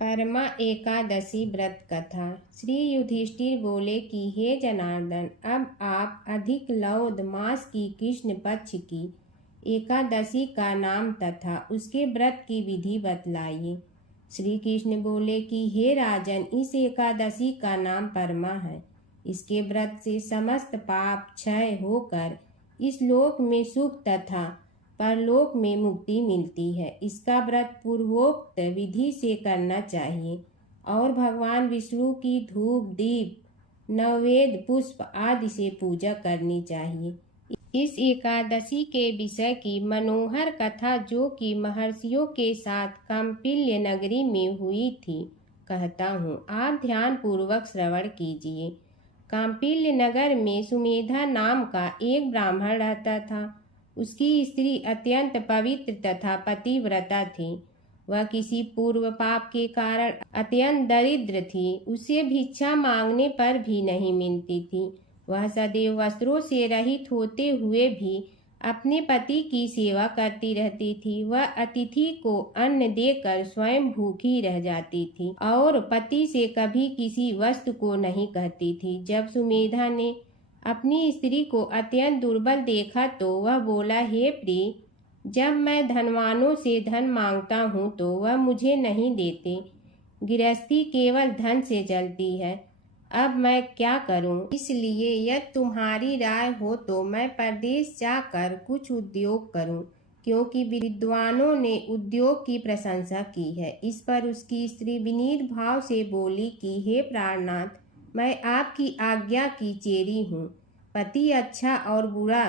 परमा एकादशी व्रत कथा। श्री युधिष्ठिर बोले कि हे जनार्दन, अब आप अधिक लौद मास की कृष्ण पक्ष की एकादशी का नाम तथा उसके व्रत की विधि बतलाइए। श्री कृष्ण बोले कि हे राजन, इस एकादशी का नाम परमा है। इसके व्रत से समस्त पाप क्षय होकर इस लोक में सुख तथा परलोक में मुक्ति मिलती है। इसका व्रत पूर्वोक्त विधि से करना चाहिए और भगवान विष्णु की धूप दीप नैवेद्य पुष्प आदि से पूजा करनी चाहिए। इस एकादशी के विषय की मनोहर कथा जो कि महर्षियों के साथ कौंपिल्य नगरी में हुई थी, कहता हूँ, आप ध्यान पूर्वक श्रवण कीजिए। कौंपिल्य नगर में सुमेधा नाम का एक ब्राह्मण रहता था। उसकी स्त्री अत्यंत पवित्र तथा पतिव्रता थी। वह किसी पूर्व पाप के कारण अत्यंत दरिद्र थी। उसे भिक्षा मांगने पर भी नहीं मिलती थी। वह सदैव वस्त्रों से रहित होते हुए भी अपने पति की सेवा करती रहती थी। वह अतिथि को अन्न देकर स्वयं भूखी रह जाती थी और पति से कभी किसी वस्तु को नहीं कहती थी। जब सुमेधा ने अपनी स्त्री को अत्यंत दुर्बल देखा तो वह बोला, हे प्रिय, जब मैं धनवानों से धन मांगता हूँ तो वह मुझे नहीं देते। गृहस्थी केवल धन से चलती है। अब मैं क्या करूं? इसलिए यदि तुम्हारी राय हो तो मैं परदेश जाकर कुछ उद्योग करूं, क्योंकि विद्वानों ने उद्योग की प्रशंसा की है। इस पर उसकी स्त्री विनीत भाव से बोली कि हे प्राणनाथ, मैं आपकी आज्ञा की चेरी हूँ। पति अच्छा और बुरा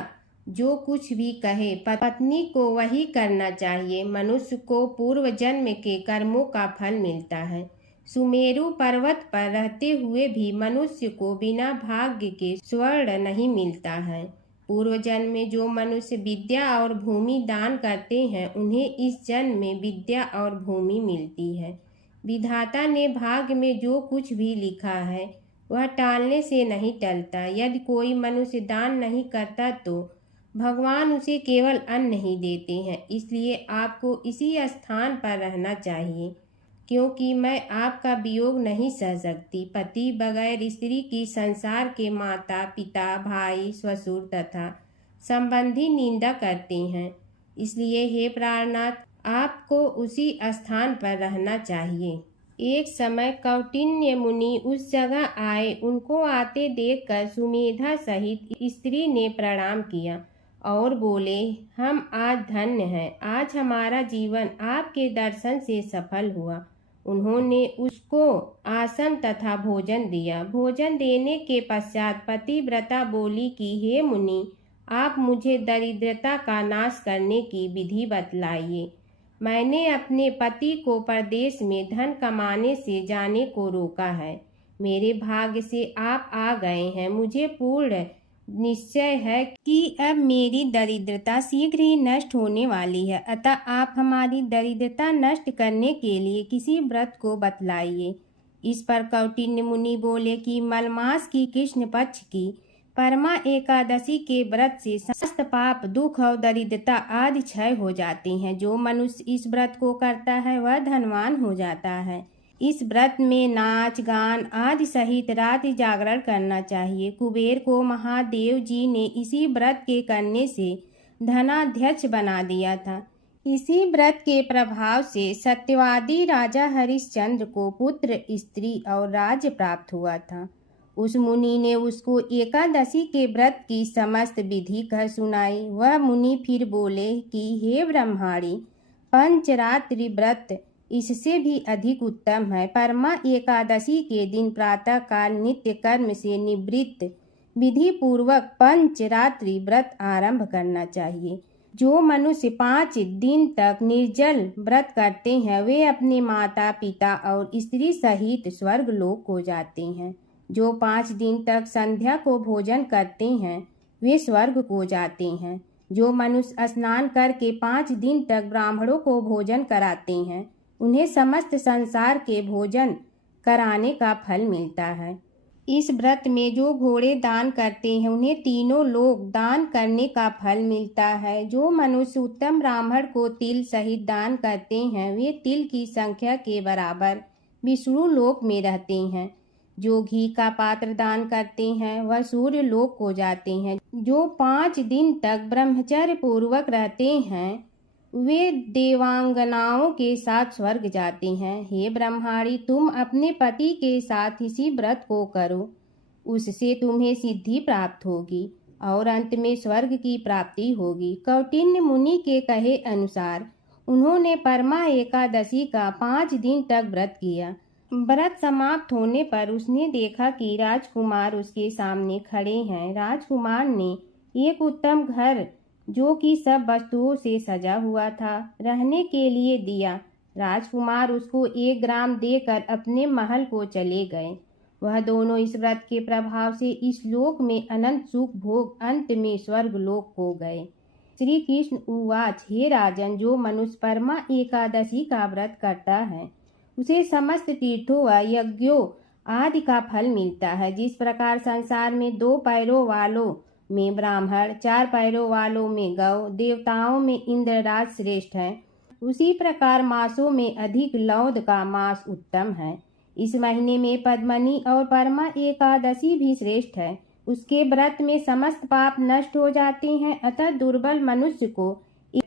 जो कुछ भी कहे पत्नी को वही करना चाहिए। मनुष्य को पूर्व जन्म के कर्मों का फल मिलता है। सुमेरु पर्वत पर रहते हुए भी मनुष्य को बिना भाग्य के स्वर्ण नहीं मिलता है। पूर्व जन्म में जो मनुष्य विद्या और भूमि दान करते हैं उन्हें इस जन्म में विद्या और भूमि मिलती है। विधाता ने भाग्य में जो कुछ भी लिखा है वह टालने से नहीं टलता। यदि कोई मनुष्य दान नहीं करता तो भगवान उसे केवल अन्न ही देते हैं। इसलिए आपको इसी स्थान पर रहना चाहिए, क्योंकि मैं आपका वियोग नहीं सह सकती। पति बगैर स्त्री की संसार के माता पिता भाई ससुर तथा संबंधी निंदा करते हैं। इसलिए हे प्राणनाथ, आपको उसी स्थान पर रहना चाहिए। एक समय कौटिन्य मुनि उस जगह आए। उनको आते देखकर सुमेधा सहित स्त्री ने प्रणाम किया और बोले, हम आज धन्य हैं। आज हमारा जीवन आपके दर्शन से सफल हुआ। उन्होंने उसको आसन तथा भोजन दिया। भोजन देने के पश्चात पतिव्रता बोली कि हे मुनि, आप मुझे दरिद्रता का नाश करने की विधि बतलाइए। मैंने अपने पति को परदेश में धन कमाने से जाने को रोका है। मेरे भाग्य से आप आ गए हैं। मुझे पूर्ण निश्चय है कि अब मेरी दरिद्रता शीघ्र ही नष्ट होने वाली है। अतः आप हमारी दरिद्रता नष्ट करने के लिए किसी व्रत को बतलाइए। इस पर कौटिन्य मुनि बोले कि मलमास की कृष्ण पक्ष की परमा एकादशी के व्रत से समस्त पाप दुख और दरिद्रता आदि क्षय हो जाते हैं। जो मनुष्य इस व्रत को करता है वह धनवान हो जाता है। इस व्रत में नाच गान आदि सहित रात्रि जागरण करना चाहिए। कुबेर को महादेव जी ने इसी व्रत के करने से धनाध्यक्ष बना दिया था। इसी व्रत के प्रभाव से सत्यवादी राजा हरिश्चंद्र को पुत्र स्त्री और राज्य प्राप्त हुआ था। उस मुनि ने उसको एकादशी के व्रत की समस्त विधि कह सुनाई। वह मुनि फिर बोले कि हे ब्रह्माणी, पंचरात्रि व्रत इससे भी अधिक उत्तम है। परमा एकादशी के दिन प्रातः काल नित्य कर्म से निवृत्त विधि पूर्वक पंचरात्रि व्रत आरंभ करना चाहिए। जो मनुष्य 5 दिन तक निर्जल व्रत करते हैं वे अपने माता पिता और स्त्री सहित स्वर्ग लोक को जाते हैं। जो 5 दिन तक संध्या को भोजन करते हैं वे स्वर्ग को जाते हैं। जो मनुष्य स्नान करके 5 दिन तक ब्राह्मणों को भोजन कराते हैं उन्हें समस्त संसार के भोजन कराने का फल मिलता है। इस व्रत में जो घोड़े दान करते हैं उन्हें तीनों लोक दान करने का फल मिलता है। जो मनुष्य उत्तम ब्राह्मण को तिल सहित दान करते हैं वे तिल की संख्या के बराबर विष्णु लोक में रहते हैं। जो घी का पात्र दान करते हैं वह सूर्य लोक को जाते हैं। जो 5 दिन तक ब्रह्मचर्य पूर्वक रहते हैं वे देवांगनाओं के साथ स्वर्ग जाते हैं। हे ब्रह्माणी, तुम अपने पति के साथ इसी व्रत को करो, उससे तुम्हें सिद्धि प्राप्त होगी और अंत में स्वर्ग की प्राप्ति होगी। कौटिन्य मुनि के कहे अनुसार उन्होंने परमा एकादशी का 5 दिन तक व्रत किया। व्रत समाप्त होने पर उसने देखा कि राजकुमार उसके सामने खड़े हैं। राजकुमार ने एक उत्तम घर जो कि सब वस्तुओं से सजा हुआ था रहने के लिए दिया। राजकुमार उसको 1 ग्राम देकर अपने महल को चले गए। वह दोनों इस व्रत के प्रभाव से इस लोक में अनंत सुख भोग अंत में स्वर्ग लोक हो गए। श्री कृष्ण उवाच, हे राजन, जो मनुष्य परमा एकादशी का व्रत करता है उसे समस्त तीर्थों व यज्ञों आदि का फल मिलता है। जिस प्रकार संसार में 2 पैरों वालों में ब्राह्मण, 4 पैरों वालों में गौ, देवताओं में इंद्रराज श्रेष्ठ है, उसी प्रकार मासों में अधिक लौद का मास उत्तम है। इस महीने में पद्मनी और परमा एकादशी भी श्रेष्ठ है। उसके व्रत में समस्त पाप नष्ट हो जाते हैं। अतः दुर्बल मनुष्य को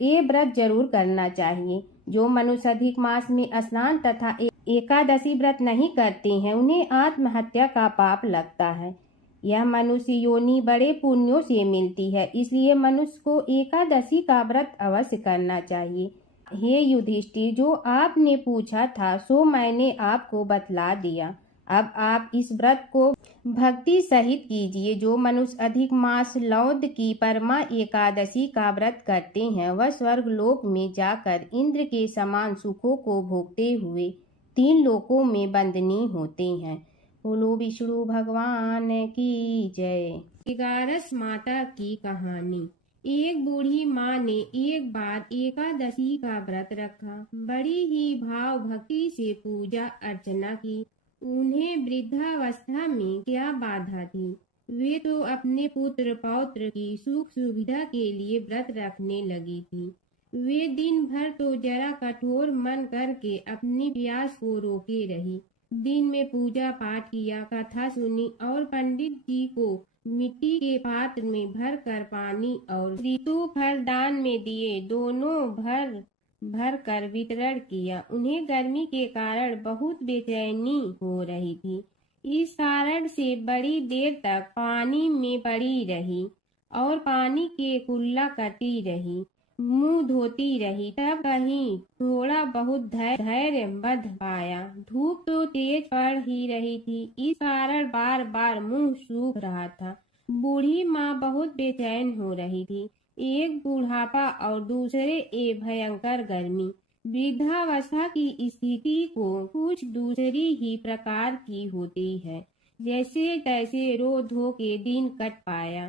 ये व्रत जरूर करना चाहिए। जो मनुष्य अधिक मास में स्नान तथा एकादशी व्रत नहीं करते हैं उन्हें आत्महत्या का पाप लगता है। यह मनुष्य योनि बड़े पुण्यों से मिलती है, इसलिए मनुष्य को एकादशी का व्रत अवश्य करना चाहिए। हे युधिष्ठिर, जो आपने पूछा था सो मैंने आपको बतला दिया। अब आप इस व्रत को भक्ति सहित कीजिए। जो मनुष्य अधिक मास लौद की परमा एकादशी का व्रत करते हैं वह स्वर्ग लोक में जाकर इंद्र के समान सुखों को भोगते हुए 3 लोकों में बंदनीय होते हैं। बोलो विष्णु भगवान की जय। 11 माता की कहानी। एक बूढ़ी माँ ने एक बार एकादशी का व्रत रखा। बड़ी ही भाव भक्ति से पूजा अर्चना की। उन्हें वृद्धावस्था में क्या बाधा थी। वे तो अपने पुत्र पौत्र की सुख सुविधा के लिए व्रत रखने लगी थी। वे दिन भर तो जरा कठोर मन करके अपनी प्यास को रोके रही। दिन में पूजा पाठ किया, कथा सुनी और पंडित जी को मिट्टी के पात्र में भर कर पानी और ऋतु फल दान में दिए। दोनों भर भर कर वितरण किया। उन्हें गर्मी के कारण बहुत बेचैनी हो रही थी। इस कारण से बड़ी देर तक पानी में पड़ी रही और पानी के कुल्ला करती रही, मुंह धोती रही। तब कहीं थोड़ा बहुत धैर्य बंध पाया। धूप तो तेज पड़ ही रही थी, इस कारण बार बार मुंह सूख रहा था। बूढ़ी माँ बहुत बेचैन हो रही थी। एक बुढ़ापा और दूसरे ए भयंकर गर्मी। वृद्धावस्था की स्थिति को कुछ दूसरी ही प्रकार की होती है। जैसे तैसे रो धो के दिन कट पाया।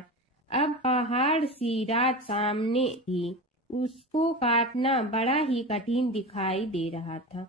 अब पहाड़ सी रात सामने थी, उसको काटना बड़ा ही कठिन दिखाई दे रहा था।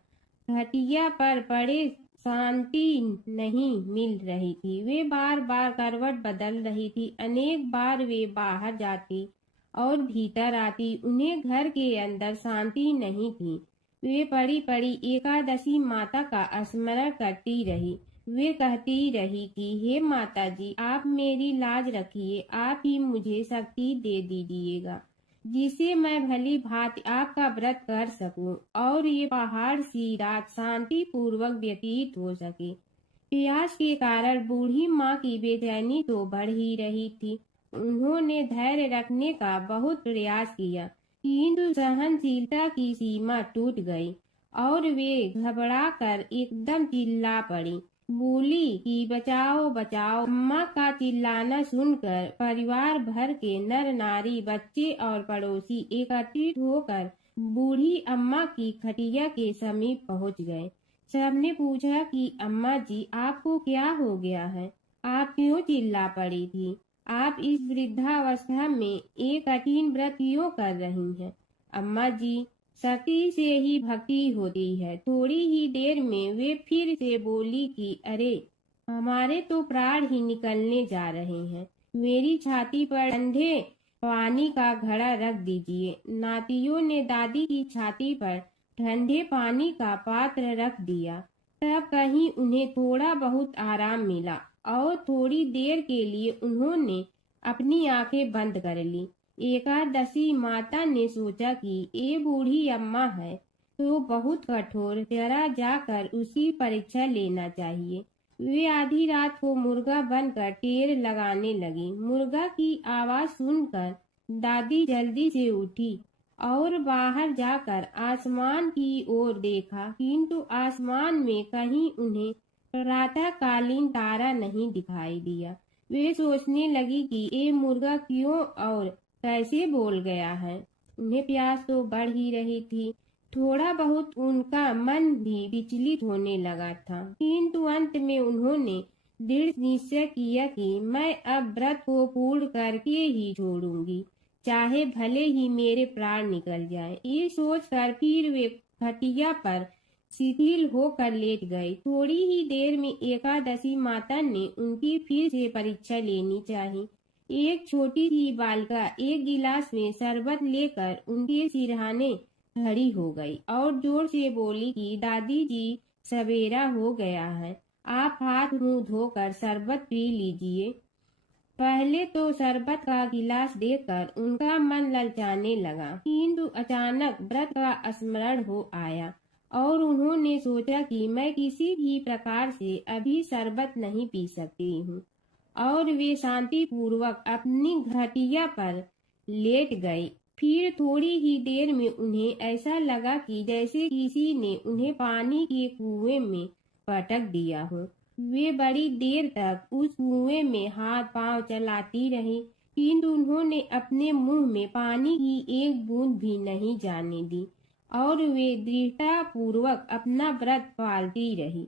खटिया पर पड़े शांति नहीं मिल रही थी। वे बार बार करवट बदल रही थी। अनेक बार वे बाहर जाती और भीतर आती, उन्हें घर के अंदर शांति नहीं थी। वे पड़ी पड़ी एकादशी माता का स्मरण करती रही। वे कहती रही कि हे माता जी, आप मेरी लाज रखिए, आप ही मुझे शक्ति दे दीजिएगा जिसे मैं भली भांति आपका व्रत कर सकूं और ये पहाड़ सी रात शांति पूर्वक व्यतीत हो सके। प्यास के कारण बूढ़ी माँ की बेचैनी तो बढ़ ही रही थी। उन्होंने धैर्य रखने का बहुत प्रयास किया, किंतु सहनशीलता की सीमा टूट गई और वे घबराकर एकदम चिल्ला पड़ी। बोली कि बचाओ बचाओ। अम्मा का चिल्लाना सुनकर परिवार भर के नर नारी, बच्चे और पड़ोसी एकत्रित होकर बूढ़ी अम्मा की खटिया के समीप पहुंच गए। सबने पूछा कि अम्मा जी, आपको क्या हो गया है? आप क्यों चिल्ला पड़ी थी? आप इस वृद्धावस्था में एक कठिन व्रत क्यों कर रही हैं? अम्मा जी, शक्ति से ही भक्ति होती है। थोड़ी ही देर में वे फिर से बोली कि अरे, हमारे तो प्राण ही निकलने जा रहे हैं। मेरी छाती पर ठंडे पानी का घड़ा रख दीजिए। नातियों ने दादी की छाती पर ठंडे पानी का पात्र रख दिया। तब कहीं उन्हें थोड़ा बहुत आराम मिला और थोड़ी देर के लिए उन्होंने अपनी आंखें बंद कर ली। एकादशी माता ने सोचा कि ये बूढ़ी अम्मा है तो बहुत कठोर, जरा जाकर उसकी परीक्षा लेना चाहिए। वे आधी रात को मुर्गा बनकर टेर लगाने लगी। मुर्गा की आवाज सुनकर दादी जल्दी से उठी और बाहर जाकर आसमान की ओर देखा, किंतु आसमान में कहीं उन्हें प्रातःकालीन तारा नहीं दिखाई दिया। वे सोचने लगी कि ये मुर्गा क्यों और कैसे बोल गया है। उन्हें प्यास तो बढ़ ही रही थी। थोड़ा बहुत उनका मन भी विचलित होने लगा था, किंतु अंत में उन्होंने दृढ़ निश्चय किया कि मैं अब व्रत को पूर्ण करके ही छोड़ूंगी, चाहे भले ही मेरे प्राण निकल जाए। ये सोचकर फिर वे खटिया पर शिथिल होकर लेट गए। थोड़ी ही देर में एकादशी माता ने उनकी फिर से परीक्षा लेनी चाहिए। एक छोटी सी बालिका एक गिलास में शरबत लेकर उनके सिरहाने खड़ी हो गई और जोर से बोली कि दादी जी, सवेरा हो गया है, आप हाथ मुंह धोकर शरबत पी लीजिए। पहले तो शरबत का गिलास देखकर उनका मन ललचाने लगा, किंतु अचानक व्रत का स्मरण हो आया और उन्होंने सोचा कि मैं किसी भी प्रकार से अभी शरबत नहीं पी सकती हूँ, और वे शांति पूर्वक अपनी घटिया पर लेट गई। फिर थोड़ी ही देर में उन्हें ऐसा लगा कि जैसे किसी ने उन्हें पानी के कुएं में पटक दिया हो। वे बड़ी देर तक उस कुएं में हाथ पांव चलाती रही, किंतु उन्होंने अपने मुंह में पानी की एक बूंद भी नहीं जाने दी और वे दृढ़ता पूर्वक अपना व्रत पालती रही।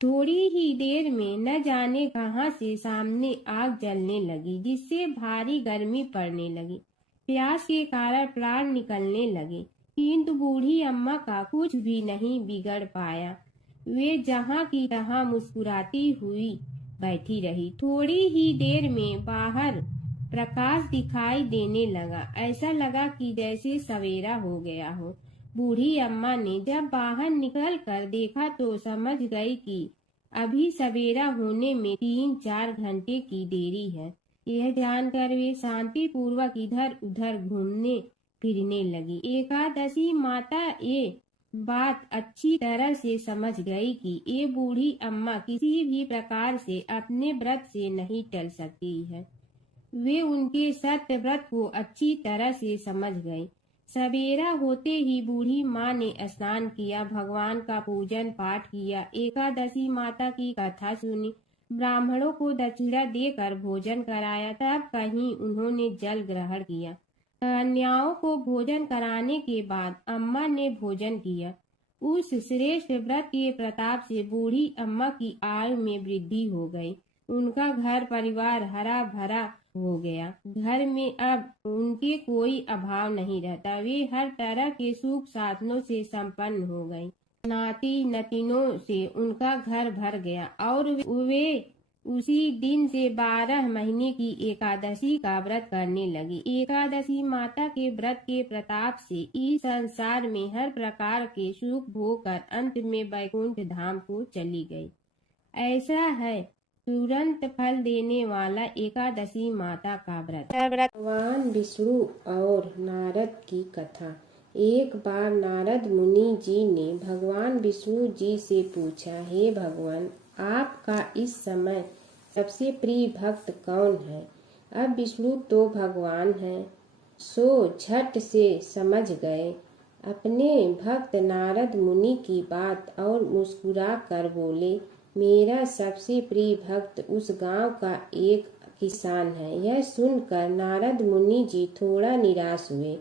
थोड़ी ही देर में न जाने कहां से सामने आग जलने लगी, जिससे भारी गर्मी पड़ने लगी। प्यास के कारण प्राण निकलने लगे, किंतु बूढ़ी अम्मा का कुछ भी नहीं बिगड़ पाया। वे जहां की तहां मुस्कुराती हुई बैठी रही। थोड़ी ही देर में बाहर प्रकाश दिखाई देने लगा। ऐसा लगा कि जैसे सवेरा हो गया हो। बूढ़ी अम्मा ने जब बाहर निकल कर देखा तो समझ गई कि अभी सवेरा होने में 3-4 घंटे की देरी है। यह जानकर वे शांति पूर्वक इधर उधर घूमने फिरने लगी। एकादशी माता ये बात अच्छी तरह से समझ गई कि ये बूढ़ी अम्मा किसी भी प्रकार से अपने व्रत से नहीं टल सकती है। वे उनके सत्य व्रत को अच्छी तरह से समझ गई। सवेरा होते ही बूढ़ी माँ ने स्नान किया, भगवान का पूजन पाठ किया, एकादशी माता की कथा सुनी, ब्राह्मणों को दक्षिणा देकर भोजन कराया। तब कहीं उन्होंने जल ग्रहण किया। कन्याओं को भोजन कराने के बाद अम्मा ने भोजन किया। उस श्रेष्ठ व्रत के प्रताप से बूढ़ी अम्मा की आयु में वृद्धि हो गई। उनका घर परिवार हरा भरा हो गया। घर में अब उनके कोई अभाव नहीं रहता। वे हर तरह के सुख साधनों से संपन्न हो गई। नाती नतीनों से उनका घर भर गया और वे उसी दिन से 12 महीने की एकादशी का व्रत करने लगी। एकादशी माता के व्रत के प्रताप से इस संसार में हर प्रकार के सुख भोग कर अंत में वैकुंठ धाम को चली गई। ऐसा है तुरंत फल देने वाला एकादशी माता का व्रत। भगवान विष्णु और नारद की कथा। एक बार नारद मुनि जी ने भगवान विष्णु जी से पूछा, हे भगवान, आपका इस समय सबसे प्रिय भक्त कौन है? अब विष्णु तो भगवान हैं, सो झट से समझ गए अपने भक्त नारद मुनि की बात और मुस्कुरा कर बोले, मेरा सबसे प्रिय भक्त उस गांव का एक किसान है। यह सुनकर नारद मुनि जी थोड़ा निराश हुए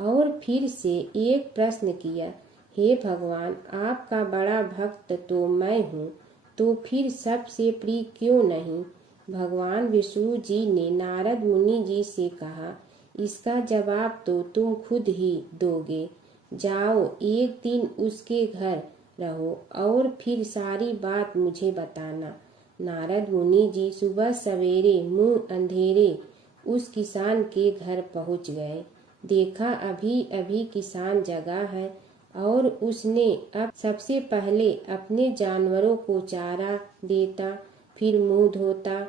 और फिर से एक प्रश्न किया, हे भगवान, आपका बड़ा भक्त तो मैं हूँ, तो फिर सबसे प्रिय क्यों नहीं? भगवान विष्णु जी ने नारद मुनि जी से कहा, इसका जवाब तो तुम खुद ही दोगे। जाओ, एक दिन उसके घर रहो और फिर सारी बात मुझे बताना। नारद मुनि जी सुबह सवेरे मुंह अंधेरे उस किसान के घर पहुंच गए। देखा अभी अभी किसान जगा है और उसने अब सबसे पहले अपने जानवरों को चारा देता, फिर मुंह धोता,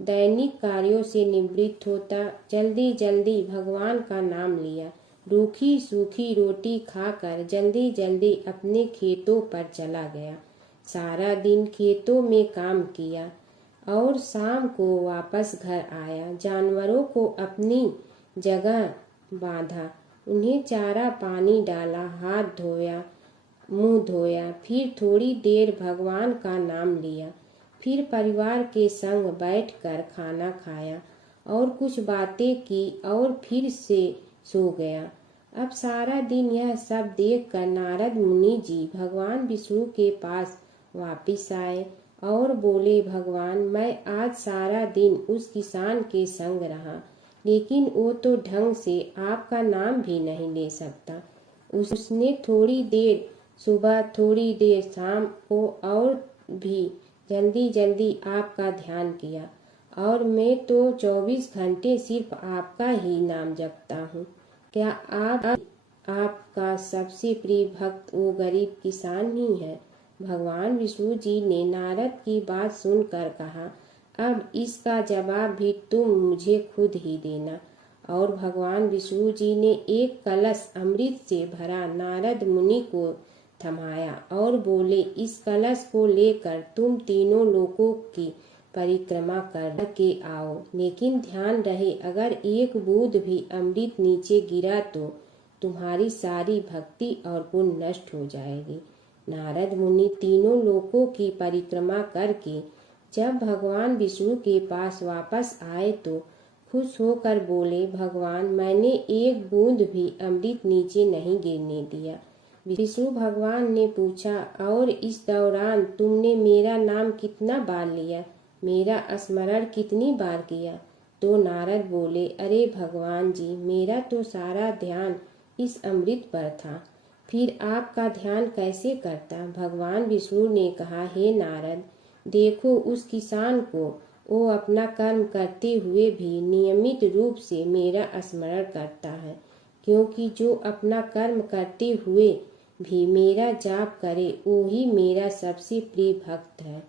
दैनिक कार्यों से निवृत्त होता, जल्दी जल्दी भगवान का नाम लिया, रूखी सूखी रोटी खाकर जल्दी जल्दी अपने खेतों पर चला गया। सारा दिन खेतों में काम किया और शाम को वापस घर आया। जानवरों को अपनी जगह बांधा, उन्हें चारा पानी डाला, हाथ धोया, मुंह धोया, फिर थोड़ी देर भगवान का नाम लिया, फिर परिवार के संग बैठकर खाना खाया और कुछ बातें की और फिर से सो गया। अब सारा दिन यह सब देखकर नारद मुनि जी भगवान विष्णु के पास वापिस आए और बोले, भगवान, मैं आज सारा दिन उस किसान के संग रहा, लेकिन वो तो ढंग से आपका नाम भी नहीं ले सकता। उसने थोड़ी देर सुबह, थोड़ी देर शाम को और भी जल्दी जल्दी आपका ध्यान किया, और मैं तो 24 घंटे सिर्फ आपका ही नाम जपता हूँ। क्या आपका सबसे प्रिय भक्त वो गरीब किसान ही है? भगवान विष्णु जी ने नारद की बात सुनकर कहा, अब इसका जवाब भी तुम मुझे खुद ही देना। और भगवान विष्णु जी ने एक कलश अमृत से भरा नारद मुनि को थमाया और बोले, इस कलश को लेकर तुम तीनों लोकों की परिक्रमा करके आओ, लेकिन ध्यान रहे अगर एक बूंद भी अमृत नीचे गिरा तो तुम्हारी सारी भक्ति और पुण्य नष्ट हो जाएगी। नारद मुनि तीनों लोकों की परिक्रमा करके जब भगवान विष्णु के पास वापस आए तो खुश होकर बोले, भगवान, मैंने एक बूंद भी अमृत नीचे नहीं गिरने दिया। विष्णु भगवान ने पूछा, और इस दौरान तुमने मेरा नाम कितना बार लिया, मेरा स्मरण कितनी बार किया? तो नारद बोले, अरे भगवान जी, मेरा तो सारा ध्यान इस अमृत पर था, फिर आपका ध्यान कैसे करता? भगवान विष्णु ने कहा, हे नारद, देखो उस किसान को, वो अपना कर्म करते हुए भी नियमित रूप से मेरा स्मरण करता है, क्योंकि जो अपना कर्म करते हुए भी मेरा जाप करे वो ही मेरा सबसे प्रिय भक्त है।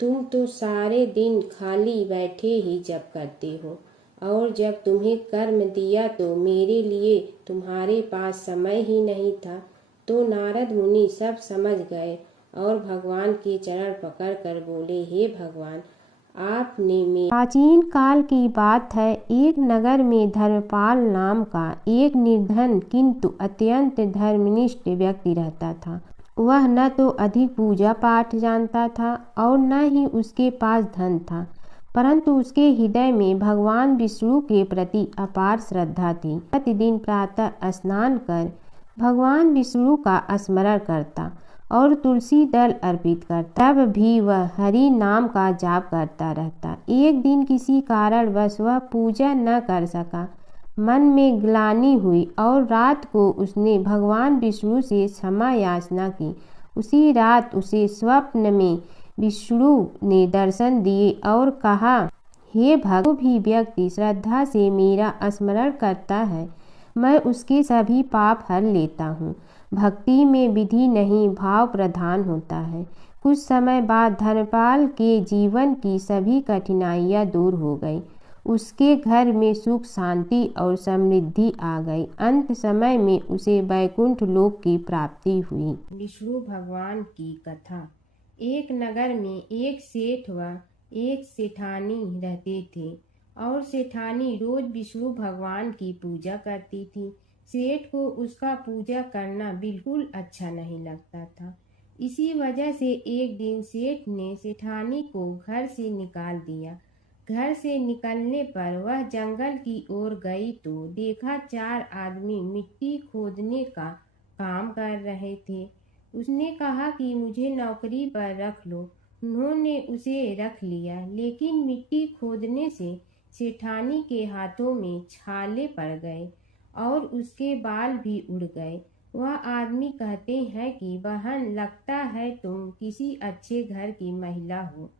तुम तो सारे दिन खाली बैठे ही जप करते हो, और जब तुम्हें कर्म दिया तो मेरे लिए तुम्हारे पास समय ही नहीं था। तो नारद मुनि सब समझ गए और भगवान के चरण पकड़कर बोले, हे भगवान, आपने प्राचीन काल की बात है, एक नगर में धर्मपाल नाम का एक निर्धन किंतु अत्यंत धर्मनिष्ठ व्यक्ति रहता था। वह न तो अधिक पूजा पाठ जानता था और न ही उसके पास धन था, परंतु उसके हृदय में भगवान विष्णु के प्रति अपार श्रद्धा थी। प्रतिदिन प्रातः स्नान कर भगवान विष्णु का स्मरण करता और तुलसी दल अर्पित करता, तब भी वह हरि नाम का जाप करता रहता। एक दिन किसी कारणवश वह पूजा न कर सका, मन में ग्लानि हुई और रात को उसने भगवान विष्णु से क्षमा याचना की। उसी रात उसे स्वप्न में विष्णु ने दर्शन दिए और कहा, हे भक्त, जो भी व्यक्ति श्रद्धा से मेरा स्मरण करता है, मैं उसके सभी पाप हर लेता हूँ। भक्ति में विधि नहीं, भाव प्रधान होता है। कुछ समय बाद धर्मपाल के जीवन की सभी कठिनाइयाँ दूर हो गई। उसके घर में सुख शांति और समृद्धि आ गई। अंत समय में उसे वैकुंठ लोक की प्राप्ति हुई। विष्णु भगवान की कथा। एक नगर में एक सेठ व एक सेठानी रहते थे और सेठानी रोज विष्णु भगवान की पूजा करती थी। सेठ को उसका पूजा करना बिल्कुल अच्छा नहीं लगता था। इसी वजह से एक दिन सेठ ने सेठानी को घर से निकाल दिया। घर से निकलने पर वह जंगल की ओर गई तो देखा 4 आदमी मिट्टी खोदने का काम कर रहे थे। उसने कहा कि मुझे नौकरी पर रख लो। उन्होंने उसे रख लिया, लेकिन मिट्टी खोदने से सेठानी के हाथों में छाले पड़ गए और उसके बाल भी उड़ गए। वह आदमी कहते हैं कि बहन, लगता है तुम किसी अच्छे घर की महिला हो,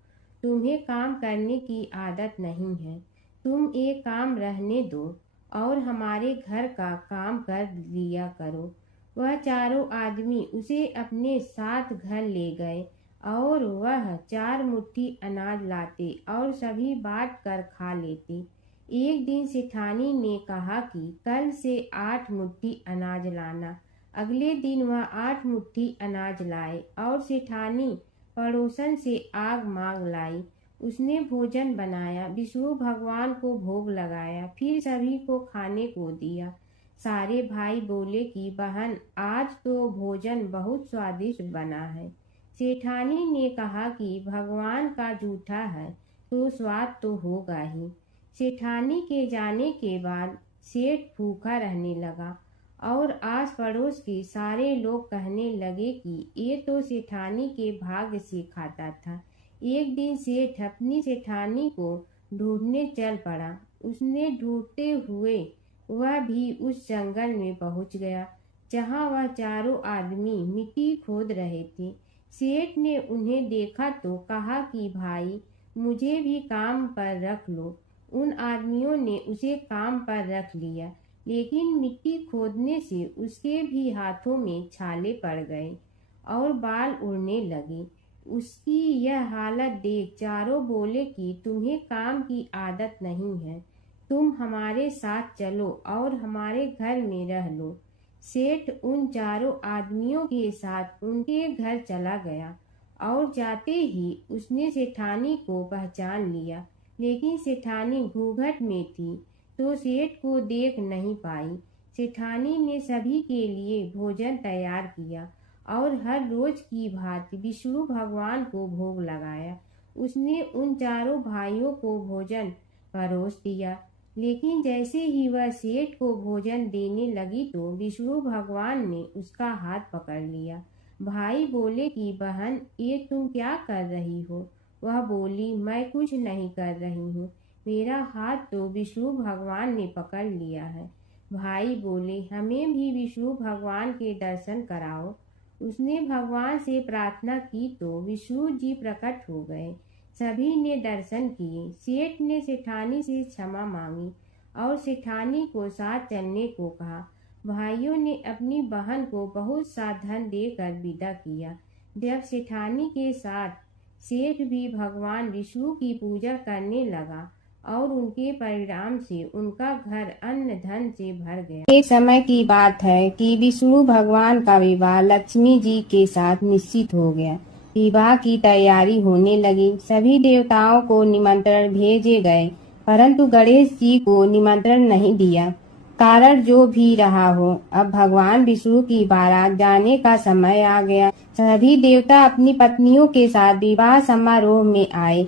तुम्हें काम करने की आदत नहीं है। तुम एक काम रहने दो और हमारे घर का काम कर लिया करो। वह चारों आदमी उसे अपने साथ घर ले गए और वह 4 मुट्ठी अनाज लाते और सभी बांट कर खा लेते। एक दिन सेठानी ने कहा कि कल से 8 मुट्ठी अनाज लाना। अगले दिन वह 8 मुट्ठी अनाज लाए और सेठानी पड़ोसन से आग मांग लाई। उसने भोजन बनाया, विष्णु भगवान को भोग लगाया, फिर सभी को खाने को दिया। सारे भाई बोले कि बहन, आज तो भोजन बहुत स्वादिष्ट बना है। सेठानी ने कहा कि भगवान का जूठा है तो स्वाद तो होगा ही। सेठानी के जाने के बाद सेठ भूखा रहने लगा और आस पड़ोस के सारे लोग कहने लगे कि ये तो सेठानी के भाग्य से खाता था। एक दिन सेठ अपनी सेठानी को ढूंढने चल पड़ा। उसने ढूंढते हुए वह भी उस जंगल में पहुंच गया जहां वह चारों आदमी मिट्टी खोद रहे थे। सेठ ने उन्हें देखा तो कहा कि भाई, मुझे भी काम पर रख लो। उन आदमियों ने उसे काम पर रख लिया, लेकिन मिट्टी खोदने से उसके भी हाथों में छाले पड़ गए और बाल उड़ने लगे। उसकी यह हालत देख चारों बोले कि तुम्हें काम की आदत नहीं है, तुम हमारे साथ चलो और हमारे घर में रह लो। सेठ उन चारों आदमियों के साथ उनके घर चला गया और जाते ही उसने सेठानी को पहचान लिया, लेकिन सेठानी घूंघट में थी तो सेठ को देख नहीं पाई। सेठानी ने सभी के लिए भोजन तैयार किया और हर रोज की भांति विष्णु भगवान को भोग लगाया। उसने उन चारों भाइयों को भोजन परोस दिया, लेकिन जैसे ही वह सेठ को भोजन देने लगी तो विष्णु भगवान ने उसका हाथ पकड़ लिया। भाई बोले कि बहन, ये तुम क्या कर रही हो? वह बोली, मैं कुछ नहीं कर रही हूँ, मेरा हाथ तो विष्णु भगवान ने पकड़ लिया है। भाई बोले, हमें भी विष्णु भगवान के दर्शन कराओ। उसने भगवान से प्रार्थना की तो विष्णु जी प्रकट हो गए। सभी ने दर्शन किए। सेठ ने सेठानी से क्षमा मांगी और सेठानी को साथ चलने को कहा। भाइयों ने अपनी बहन को बहुत सा धन देकर विदा किया। जब सेठानी के साथ सेठ भी भगवान विष्णु की पूजा करने लगा और उनके परिणाम से उनका घर अन्न धन से भर गया। एक समय की बात है कि विष्णु भगवान का विवाह लक्ष्मी जी के साथ निश्चित हो गया। विवाह की तैयारी होने लगी। सभी देवताओं को निमंत्रण भेजे गए, परंतु गणेश जी को निमंत्रण नहीं दिया। कारण जो भी रहा हो, अब भगवान विष्णु की बारात जाने का समय आ गया। सभी देवता अपनी पत्नियों के साथ विवाह समारोह में आए।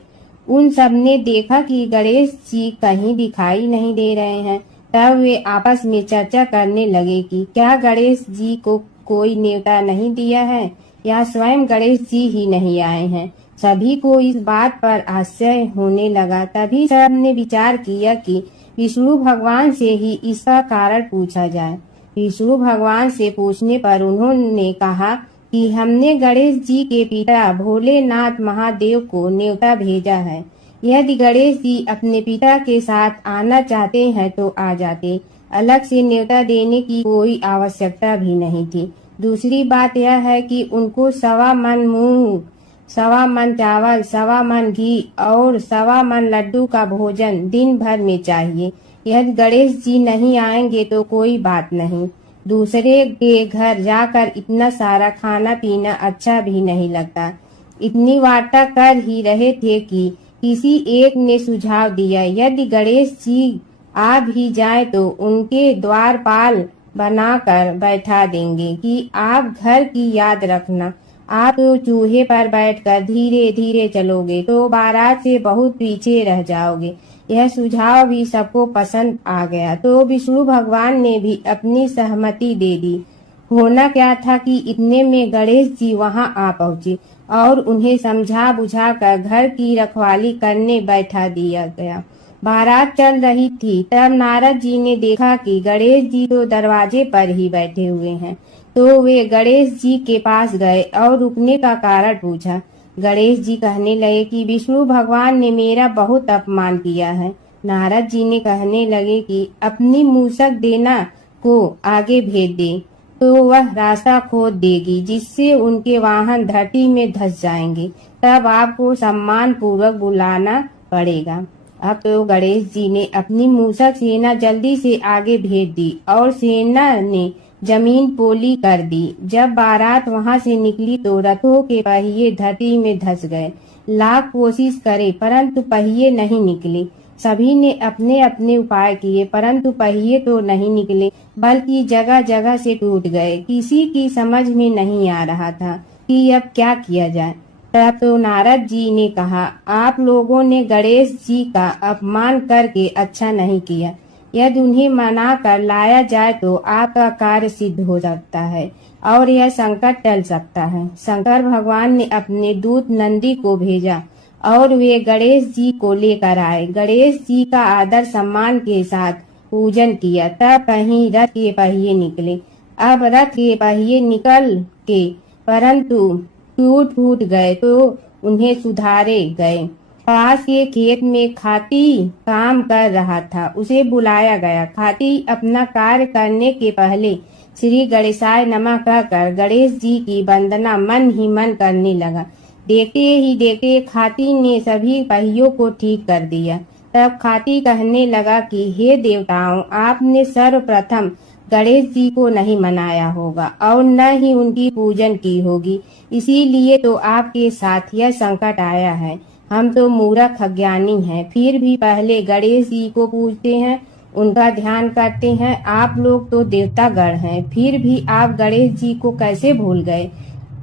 उन सब ने देखा कि गणेश जी कहीं दिखाई नहीं दे रहे हैं। तब वे आपस में चर्चा करने लगे कि क्या गणेश जी को कोई न्योता नहीं दिया है या स्वयं गणेश जी ही नहीं आए हैं। सभी को इस बात पर आश्चर्य होने लगा। तभी सब ने विचार किया कि विष्णु भगवान से ही इसका कारण पूछा जाए। विष्णु भगवान से पूछने पर उन्होंने कहा कि हमने गणेश जी के पिता भोलेनाथ महादेव को न्योता भेजा है। यदि गणेश जी अपने पिता के साथ आना चाहते हैं तो आ जाते, अलग से न्योता देने की कोई आवश्यकता भी नहीं थी। दूसरी बात यह है कि उनको 1.25 मन मूंग, 1.25 मन चावल, 1.25 मन घी और 1.25 मन लड्डू का भोजन दिन भर में चाहिए। यदि गणेश जी नहीं आएंगे तो कोई बात नहीं, दूसरे के घर जाकर इतना सारा खाना पीना अच्छा भी नहीं लगता। इतनी वार्ता कर ही रहे थे कि किसी एक ने सुझाव दिया, यदि गणेश जी आ भी जाए तो उनके द्वारपाल बनाकर बैठा देंगे कि आप घर की याद रखना। आप तो चूहे पर बैठकर धीरे धीरे चलोगे तो बारात से बहुत पीछे रह जाओगे। यह सुझाव भी सबको पसंद आ गया तो विष्णु भगवान ने भी अपनी सहमति दे दी। होना क्या था कि इतने में गणेश जी वहां आ पहुंचे और उन्हें समझा बुझा कर घर की रखवाली करने बैठा दिया गया। बारात चल रही थी, तब नारद जी ने देखा कि गणेश जी तो दरवाजे पर ही बैठे हुए हैं, तो वे गणेश जी के पास गए और रुकने का कारण पूछा। गणेश जी कहने लगे कि विष्णु भगवान ने मेरा बहुत अपमान किया है। नारद जी ने कहने लगे कि अपनी मूसक देना को आगे भेज दे। तो वह रास्ता खोद देगी, जिससे उनके वाहन धरती में धंस जाएंगे। तब आपको सम्मान पूर्वक बुलाना पड़ेगा। अब तो गणेश जी ने अपनी मूषक सेना जल्दी से आगे भेज दी और सेना ने जमीन पोली कर दी। जब बारात वहां से निकली तो रथों के पहिए धरती में धंस गए। लाख कोशिश करे परंतु पहिए नहीं निकले। सभी ने अपने अपने उपाय किए परंतु पहिए तो नहीं निकले, बल्कि जगह जगह से टूट गए। किसी की समझ में नहीं आ रहा था कि अब क्या किया जाए। तब तो नारद जी ने कहा, आप लोगों ने गणेश जी का अपमान करके अच्छा नहीं किया। यदि उन्हें मना कर लाया जाए तो आपका कार्य सिद्ध हो सकता है और यह संकट टल सकता है। शंकर भगवान ने अपने दूत नंदी को भेजा और वे गणेश जी को लेकर आए। गणेश जी का आदर सम्मान के साथ पूजन किया। तब कहीं रथ के पहिए निकले। अब रथ के पहिए निकल के परंतु टूट गए तो उन्हें सुधारे गए। पास के खेत में खाती काम कर रहा था, उसे बुलाया गया। खाती अपना कार्य करने के पहले श्री गणेशाय नमः कहकर गणेश जी की वंदना मन ही मन करने लगा। देखते ही देखते खाती ने सभी पहियों को ठीक कर दिया। तब खाती कहने लगा कि हे देवताओं, आपने सर्वप्रथम गणेश जी को नहीं मनाया होगा और न ही उनकी पूजन की होगी, इसीलिए तो आपके साथ यह संकट आया है। हम तो मूर्ख अज्ञानी हैं, फिर भी पहले गणेश जी को पूजते हैं, उनका ध्यान करते हैं। आप लोग तो देवतागण हैं, फिर भी आप गणेश जी को कैसे भूल गए।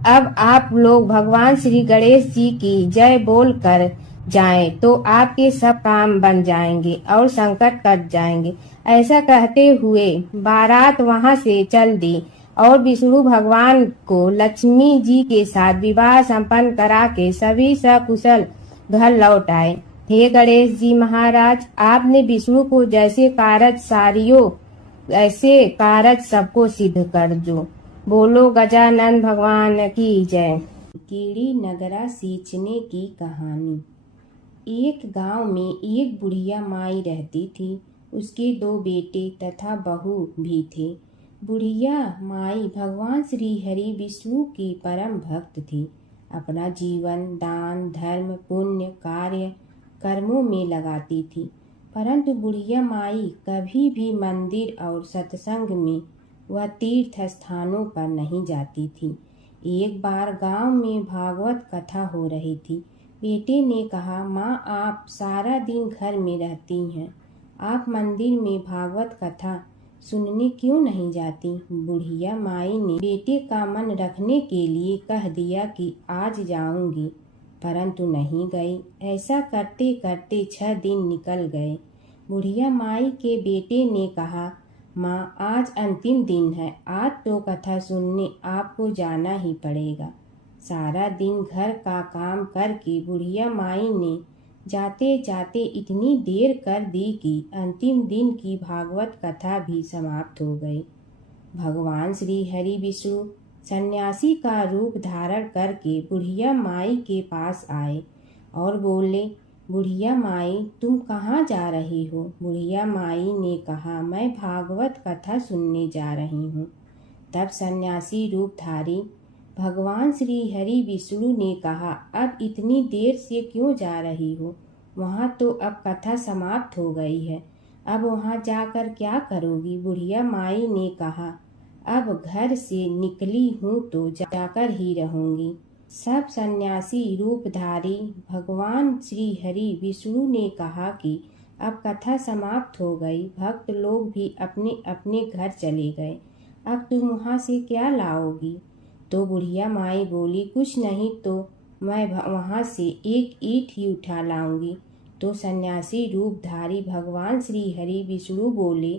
अब आप लोग भगवान श्री गणेश जी की जय बोल कर जाएं तो आपके सब काम बन जाएंगे और संकट कट जाएंगे। ऐसा कहते हुए बारात वहां से चल दी और विष्णु भगवान को लक्ष्मी जी के साथ विवाह संपन्न करा के सभी सकुशल घर लौट आए। हे गणेश जी महाराज, आपने विष्णु को जैसे कारज सारियो ऐसे कारज सबको सिद्ध कर जो। बोलो गजानन भगवान की जय। कीड़ी नगरा सींचने की कहानी। एक गांव में एक बुढ़िया माई रहती थी। उसके 2 बेटे तथा बहू भी थे। बुढ़िया माई भगवान श्री हरि विष्णु की परम भक्त थी। अपना जीवन दान धर्म पुण्य कार्य कर्मों में लगाती थी, परंतु बुढ़िया माई कभी भी मंदिर और सत्संग में वह तीर्थ स्थानों पर नहीं जाती थी। एक बार गांव में भागवत कथा हो रही थी। बेटे ने कहा, माँ, आप सारा दिन घर में रहती हैं, आप मंदिर में भागवत कथा सुनने क्यों नहीं जाती। बुढ़िया माई ने बेटे का मन रखने के लिए कह दिया कि आज जाऊंगी, परंतु नहीं गई। ऐसा करते करते 6 दिन निकल गए। बुढ़िया माई के बेटे ने कहा, माँ, आज अंतिम दिन है, आज तो कथा सुनने आपको जाना ही पड़ेगा। सारा दिन घर का काम करके बुढ़िया माई ने जाते जाते इतनी देर कर दी कि अंतिम दिन की भागवत कथा भी समाप्त हो गई। भगवान श्री हरि विष्णु सन्यासी का रूप धारण करके बुढ़िया माई के पास आए और बोले, बुढ़िया माई, तुम कहाँ जा रही हो। बुढ़िया माई ने कहा, मैं भागवत कथा सुनने जा रही हूँ। तब सन्यासी रूपधारी भगवान श्री हरि विष्णु ने कहा, अब इतनी देर से क्यों जा रही हो, वहाँ तो अब कथा समाप्त हो गई है, अब वहाँ जाकर क्या करोगी। बुढ़िया माई ने कहा, अब घर से निकली हूँ तो जाकर ही रहूंगी। सब सन्यासी रूपधारी भगवान श्री हरि विष्णु ने कहा कि अब कथा समाप्त हो गई, भक्त लोग भी अपने अपने घर चले गए, अब तुम वहाँ से क्या लाओगी। तो बुढ़िया माई बोली, कुछ नहीं तो मैं वहाँ से एक ईंट ही उठा लाऊंगी। तो सन्यासी रूपधारी भगवान श्री हरि विष्णु बोले,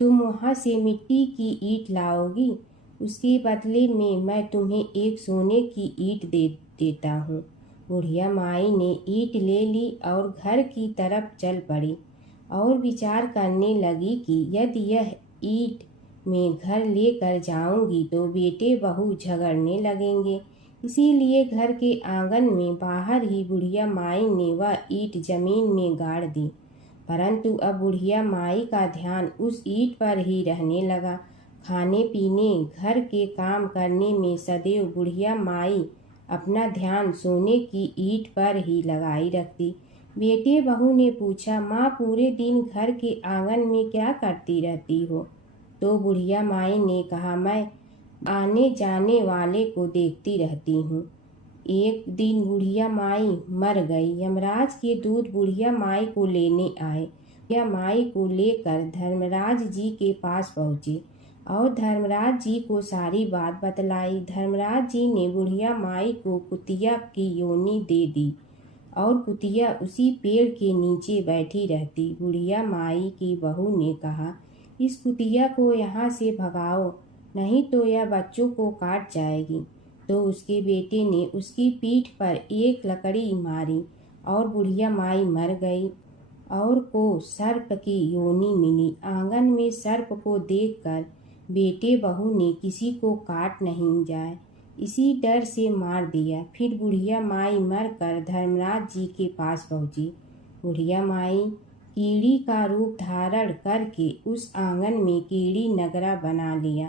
तुम वहाँ से मिट्टी की ईंट लाओगी, उसके बदले में मैं तुम्हें एक सोने की ईंट देता हूँ। बुढ़िया माई ने ईंट ले ली और घर की तरफ चल पड़ी और विचार करने लगी कि यदि यह ईंट मैं घर लेकर जाऊंगी तो बेटे बहू झगड़ने लगेंगे, इसीलिए घर के आंगन में बाहर ही बुढ़िया माई ने वह ईंट जमीन में गाड़ दी। परंतु अब बुढ़िया माई का ध्यान उस ईंट पर ही रहने लगा। खाने पीने घर के काम करने में सदैव बुढ़िया माई अपना ध्यान सोने की ईंट पर ही लगाई रखती। बेटे बहू ने पूछा, माँ पूरे दिन घर के आंगन में क्या करती रहती हो? तो बुढ़िया माई ने कहा, मैं आने जाने वाले को देखती रहती हूँ। एक दिन बुढ़िया माई मर गई। यमराज के दूत बुढ़िया माई को लेने आए। बुढ़िया माई को लेकर धर्मराज जी के पास पहुँचे और धर्मराज जी को सारी बात बतलाई। धर्मराज जी ने बुढ़िया माई को कुतिया की योनि दे दी और कुतिया उसी पेड़ के नीचे बैठी रहती। बुढ़िया माई की बहू ने कहा, इस कुतिया को यहाँ से भगाओ, नहीं तो यह बच्चों को काट जाएगी। तो उसके बेटे ने उसकी पीठ पर एक लकड़ी मारी और बुढ़िया माई मर गई और को सर्प की योनि मिली। आंगन में सर्प को देखकर बेटे बहू ने किसी को काट नहीं जाए इसी डर से मार दिया। फिर बुढ़िया माई मर कर धर्मराज जी के पास पहुंची। बुढ़िया माई कीड़ी का रूप धारण करके उस आंगन में कीड़ी नगरा बना लिया।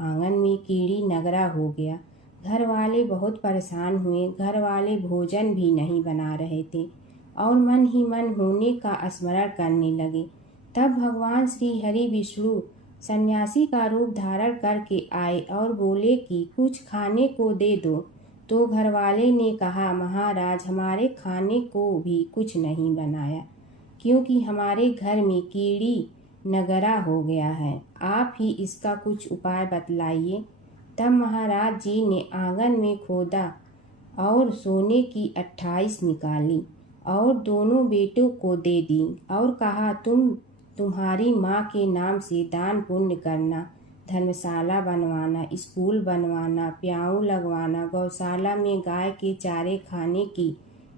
आंगन में कीड़ी नगरा हो गया। घर वाले बहुत परेशान हुए। घर वाले भोजन भी नहीं बना रहे थे और मन ही मन होने का स्मरण करने लगे। तब भगवान श्री हरि विष्णु सन्यासी का रूप धारण करके आए और बोले कि कुछ खाने को दे दो। तो घरवाले ने कहा, महाराज हमारे खाने को भी कुछ नहीं बनाया क्योंकि हमारे घर में कीड़ी नगरा हो गया है। आप ही इसका कुछ उपाय बतलाइए। तब महाराज जी ने आंगन में खोदा और सोने की 28 निकाली और दोनों बेटों को दे दी और कहा, तुम्हारी माँ के नाम से दान पुण्य करना, धर्मशाला बनवाना, स्कूल बनवाना, प्याऊ लगवाना, गौशाला में गाय के चारे खाने की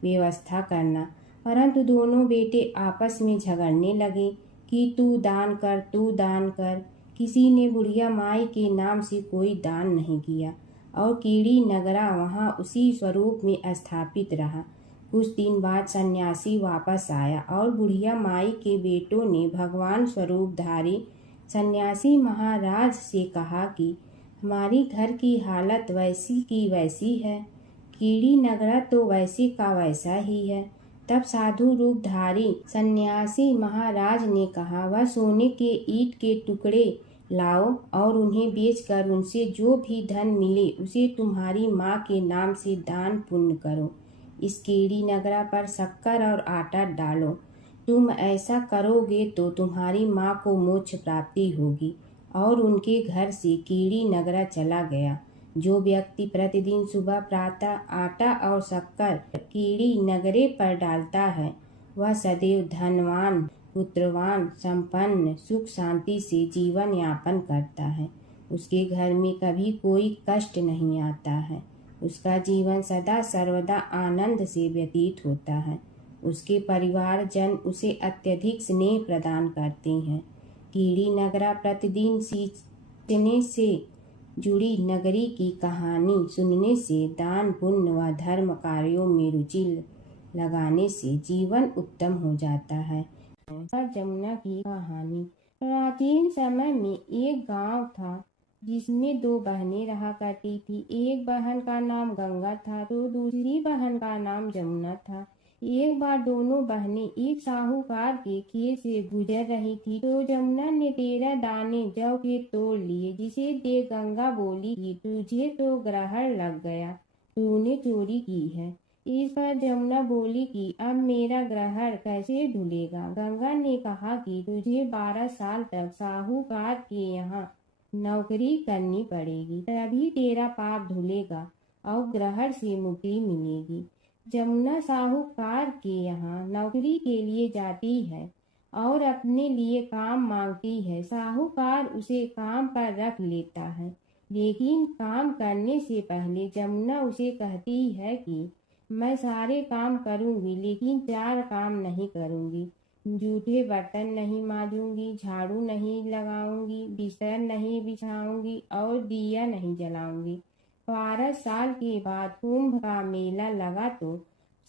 व्यवस्था करना। परंतु दोनों बेटे आपस में झगड़ने लगे कि तू दान कर, तू दान कर। किसी ने बुढ़िया माई के नाम से कोई दान नहीं किया और कीड़ी नगरा वहाँ उसी स्वरूप में स्थापित रहा। कुछ दिन बाद सन्यासी वापस आया और बुढ़िया माई के बेटों ने भगवान स्वरूपधारी सन्यासी महाराज से कहा कि हमारी घर की हालत वैसी की वैसी है, कीड़ी नगरा तो वैसे का वैसा ही है। तब साधु रूपधारी सन्यासी महाराज ने कहा, वह सोने के ईंट के टुकड़े लाओ और उन्हें बेचकर उनसे जो भी धन मिले उसे तुम्हारी माँ के नाम से दान पुण्य करो। इस कीड़ी नगरा पर शक्कर और आटा डालो। तुम ऐसा करोगे तो तुम्हारी माँ को मोक्ष प्राप्ति होगी। और उनके घर से कीड़ी नगरा चला गया। जो व्यक्ति प्रतिदिन सुबह प्रातः आटा और शक्कर कीड़ी नगरे पर डालता है वह सदैव धनवान, पुत्रवान, संपन्न, सुख शांति से जीवन यापन करता है। उसके घर में कभी कोई कष्ट नहीं आता है। उसका जीवन सदा सर्वदा आनंद से व्यतीत होता है। उसके परिवार जन उसे अत्यधिक स्नेह प्रदान करते हैं। कीड़ी नगरा प्रतिदिन सींचने से जुड़ी नगरी की कहानी सुनने से, दान पुण्य व धर्म कार्यों में रुचि लगाने से जीवन उत्तम हो जाता है। जमुना की कहानी। प्राचीन समय में एक गांव था जिसमें दो बहनें रहा करती थी। एक बहन का नाम गंगा था तो दूसरी बहन का नाम जमुना था। एक बार दोनों बहनें एक साहूकार के खेत से गुजर रही थी तो जमुना ने 13 दाने जौ के तोड़ लिए, जिसे देख गंगा बोली कि तुझे तो ग्रहण लग गया, तूने चोरी की है। इस पर जमुना बोली कि अब मेरा ग्रहण कैसे धुलेगा। गंगा ने कहा कि तुझे 12 साल तक साहूकार के यहाँ नौकरी करनी पड़ेगी, तभी तेरा पाप धुलेगा और ग्रहण से मुक्ति मिलेगी। जमुना साहूकार के यहाँ नौकरी के लिए जाती है और अपने लिए काम मांगती है। साहूकार उसे काम पर रख लेता है, लेकिन काम करने से पहले जमुना उसे कहती है कि मैं सारे काम करूंगी लेकिन 4 काम नहीं करूंगी। जूठे बर्तन नहीं मांजूंगी, झाड़ू नहीं लगाऊंगी, बिस्तर नहीं बिछाऊंगी और दिया नहीं जलाऊंगी। 12 साल के बाद कुंभ का मेला लगा तो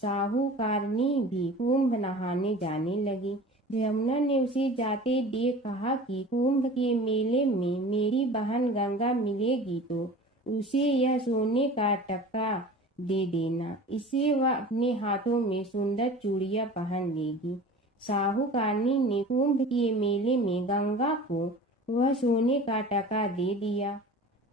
साहूकारनी भी कुंभ नहाने जाने लगी। यमुना ने उसे जाते देख कहा कि कुंभ के मेले में मेरी बहन गंगा मिलेगी तो उसे यह सोने का टक्का दे देना, इससे वह अपने हाथों में सुंदर चूड़ियां पहन लेगी। साहूकारनी ने कुंभ के मेले में गंगा को वह सोने का टका दे दिया।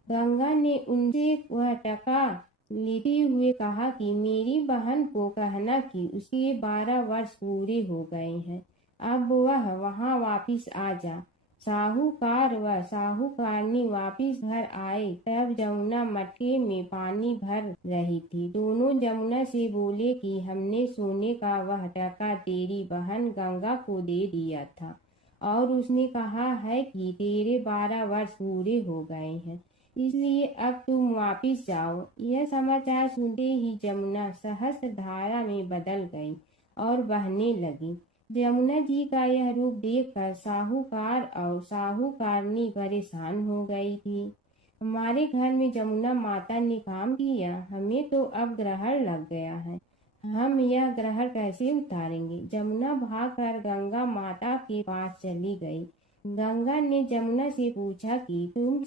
गंगा ने उनसे वह टका लेते हुए कहा कि मेरी बहन को कहना कि उसके 12 वर्ष पूरे हो गए हैं, अब वह वहां वापिस आ जा। साहूकार व साहूकारनी वापिस घर आए तब जमुना मटके में पानी भर रही थी। दोनों जमुना से बोले कि हमने सोने का वह टका तेरी बहन गंगा को दे दिया था और उसने कहा है कि तेरे 12 वर्ष पूरे हो गए हैं, इसलिए अब तुम वापिस जाओ। यह समाचार सुनते ही जमुना सहस्र धारा में बदल गई और बहने लगी। यमुना जी का यह रूप देखकर साहूकार और साहूकारनी परेशान हो गई थी। हमारे घर में जमुना माता ने काम किया, हमें तो अब ग्रहण लग गया है, हम यह ग्रहण कैसे उतारेंगे। जमुना भागकर गंगा माता के पास चली गई। गंगा ने जमुना से पूछा कि तुम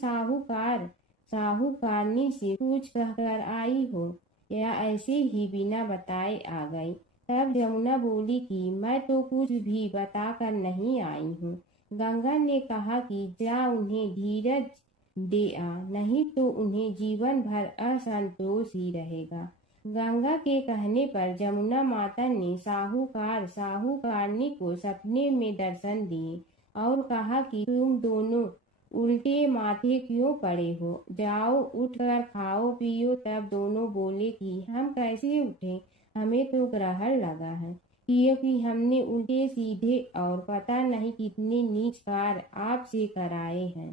साहूकारनी से कुछ कहकर आई हो या ऐसे ही बिना बताए आ गई। तब यमुना बोली कि मैं तो कुछ भी बताकर नहीं आई हूँ। गंगा ने कहा कि जा उन्हें धीरज दे आ, नहीं तो उन्हें जीवन भर असंतोष ही रहेगा। गंगा के कहने पर जमुना माता ने साहूकारनी को सपने में दर्शन दिए और कहा कि तुम दोनों उल्टे माथे क्यों पड़े हो, जाओ उठकर खाओ पियो। तब दोनों बोले कि हम कैसे उठे, हमें तो ग्रहण लगा है, क्योंकि हमने उल्टे सीधे और पता नहीं कितने नीच कार्य आपसे कराए हैं।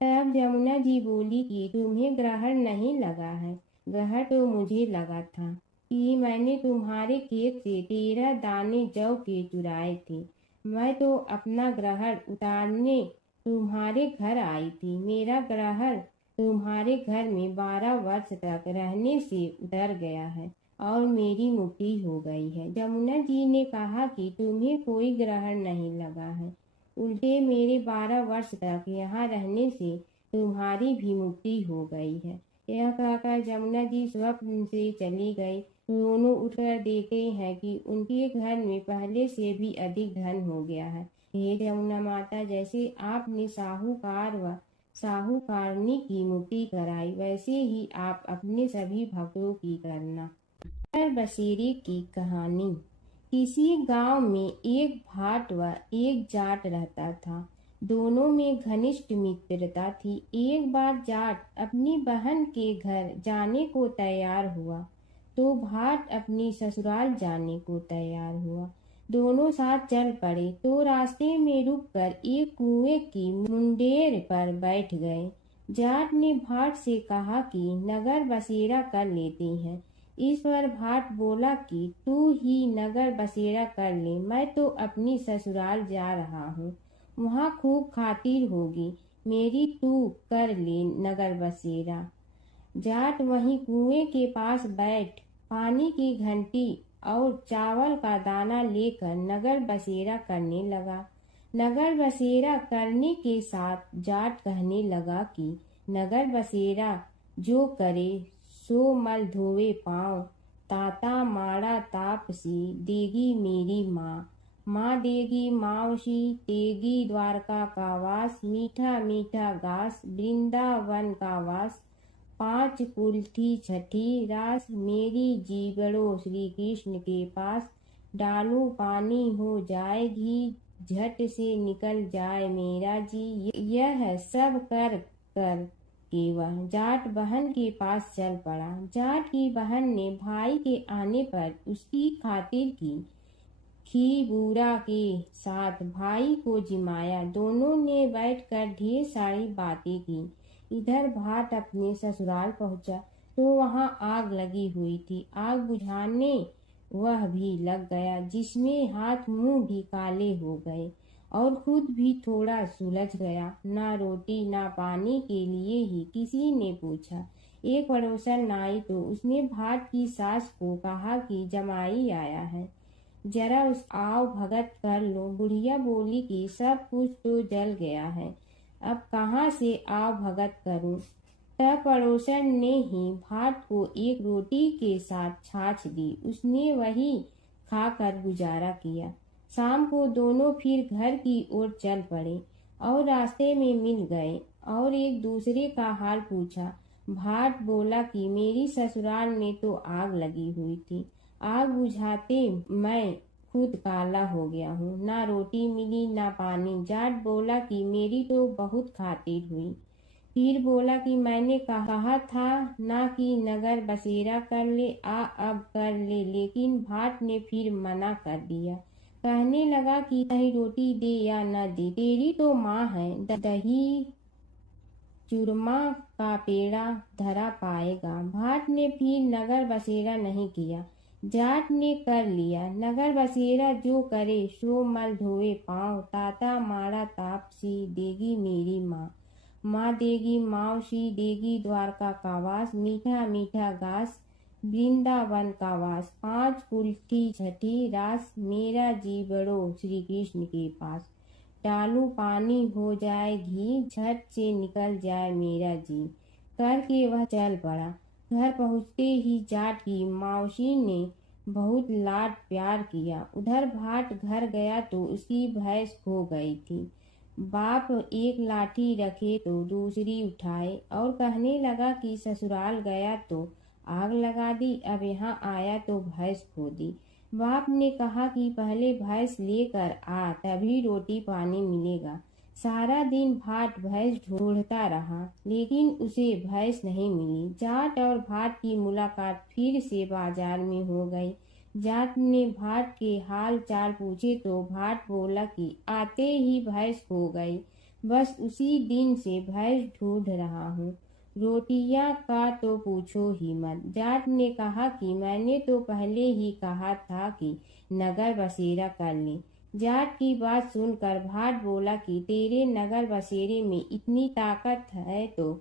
तब यमुना जी बोली कि तुम्हें ग्रहण नहीं लगा है, ग्रहण तो मुझे लगा था कि मैंने तुम्हारे खेत से 13 दाने जौ के चुराए थे। मैं तो अपना ग्रहण उतारने तुम्हारे घर आई थी। मेरा ग्रहण तुम्हारे घर में 12 वर्ष तक रहने से उतर गया है और मेरी मुक्ति हो गई है। यमुना जी ने कहा कि तुम्हें कोई ग्रहण नहीं लगा है, उल्टे मेरे 12 वर्ष तक यहाँ रहने से तुम्हारी भी मुक्ति हो गई है। यह कहकर यमुना जी स्वप्न से चली गई। दोनों उठकर देखते हैं कि उनके घर में पहले से भी अधिक धन हो गया है। हे यमुना माता, जैसे आपने साहूकार व साहूकारनी की मुक्ति कराई, वैसे ही आप अपने सभी भक्तों की करना। बसेरे की कहानी। किसी गांव में एक भाट व एक जाट रहता था। दोनों में घनिष्ठ मित्रता थी। एक बार जाट अपनी बहन के घर जाने को तैयार हुआ तो भाट अपनी ससुराल जाने को तैयार हुआ। दोनों साथ चल पड़े तो रास्ते में रुककर एक कुएं की मुंडेर पर बैठ गए। जाट ने भाट से कहा कि नगर बसेरा कर लेते हैं। इस पर भाट बोला कि तू ही नगर बसेरा कर ले, मैं तो अपनी ससुराल जा रहा हूँ, वहाँ खूब खातिर होगी मेरी, तू कर ले नगर बसेरा। जाट वहीं कुएं के पास बैठ पानी की घंटी और चावल का दाना लेकर नगर बसेरा करने लगा। नगर बसेरा करने के साथ जाट कहने लगा कि नगर बसेरा जो करे सो मल धोवे पाँव, ताता माड़ा तापसी देगी मेरी माँ, माँ देगी मावशी तेगी द्वारका का वास, मीठा मीठा घास वृंदावन का वास, 5 कुल्थी छठी रास, मेरी जीवड़ो श्री कृष्ण के पास, डालू पानी हो जाए घी, झट से निकल जाए मेरा जी। यह सब कर के वह जाट बहन के पास चल पड़ा। जाट की बहन ने भाई के आने पर उसकी खातिर की खी बूढ़ा के साथ भाई को जिमाया। दोनों ने बैठकर ढेर सारी बातें की। इधर भाट अपने ससुराल पहुंचा तो वहां आग लगी हुई थी। आग बुझाने वह भी लग गया, जिसमें हाथ मुंह भी काले हो गए और खुद भी थोड़ा सुलझ गया। ना रोटी ना पानी के लिए ही किसी ने पूछा। एक पड़ोसन आई तो उसने भाट की सास को कहा कि जमाई आया है। जरा उस आव भगत कर लो। बुढ़िया बोली कि सब कुछ तो जल गया है, अब कहाँ से आव भगत करूं। तब पड़ोसन ने ही भाट को एक रोटी के साथ छाछ दी। उसने वही खाकर गुजारा किया। शाम को दोनों फिर घर की ओर चल पड़े और रास्ते में मिल गए और एक दूसरे का हाल पूछा। भाट बोला कि मेरी ससुराल में तो आग लगी हुई थी, आग बुझाते मैं खुद काला हो गया हूँ, ना रोटी मिली ना पानी। जाट बोला कि मेरी तो बहुत खातिर हुई। फिर बोला कि मैंने कहा था ना कि नगर बसेरा कर ले, अब कर ले। लेकिन भाट ने फिर मना कर दिया। कहने लगा कि चाहे रोटी दे या न दे, तेरी तो माँ है, दही चूरमा का पेड़ा धरा पाएगा। भाट ने फिर नगर बसेरा नहीं किया, जाट ने कर लिया। नगर बसेरा जो करे सो मल धोए पाँव, ताता माड़ा तापसी देगी मेरी माँ। माँ देगी मावसी देगी द्वारका का वास, मीठा मीठा घास वृंदावन का वास। 5 कुल्ठी छठी रास, मेरा जी बड़ो श्री कृष्ण के पास। डालू पानी हो जाए घी, झट से निकल जाए मेरा जी। करके वह चल पड़ा। घर पहुँचते ही जाट की मौसी ने बहुत लाड प्यार किया। उधर भाट घर गया तो उसकी भैंस खो गई थी। बाप एक लाठी रखे तो दूसरी उठाए और कहने लगा कि ससुराल गया तो आग लगा दी, अब यहाँ आया तो भैंस खो दी। बाप ने कहा कि पहले भैंस लेकर आ, तभी रोटी पानी मिलेगा। सारा दिन भाट भैंस ढूंढता रहा, लेकिन उसे भैंस नहीं मिली। जाट और भाट की मुलाकात फिर से बाजार में हो गई। जाट ने भाट के हाल चाल पूछे तो भाट बोला कि आते ही भैंस खो गई, बस उसी दिन से भैंस ढूंढ रहा हूँ। रोटियां का तो पूछो ही मत। जाट ने कहा कि मैंने तो पहले ही कहा था कि नगर बसेरा कर ले। जाट की बात सुनकर भाट बोला कि तेरे नगर बसेरे में इतनी ताकत है तो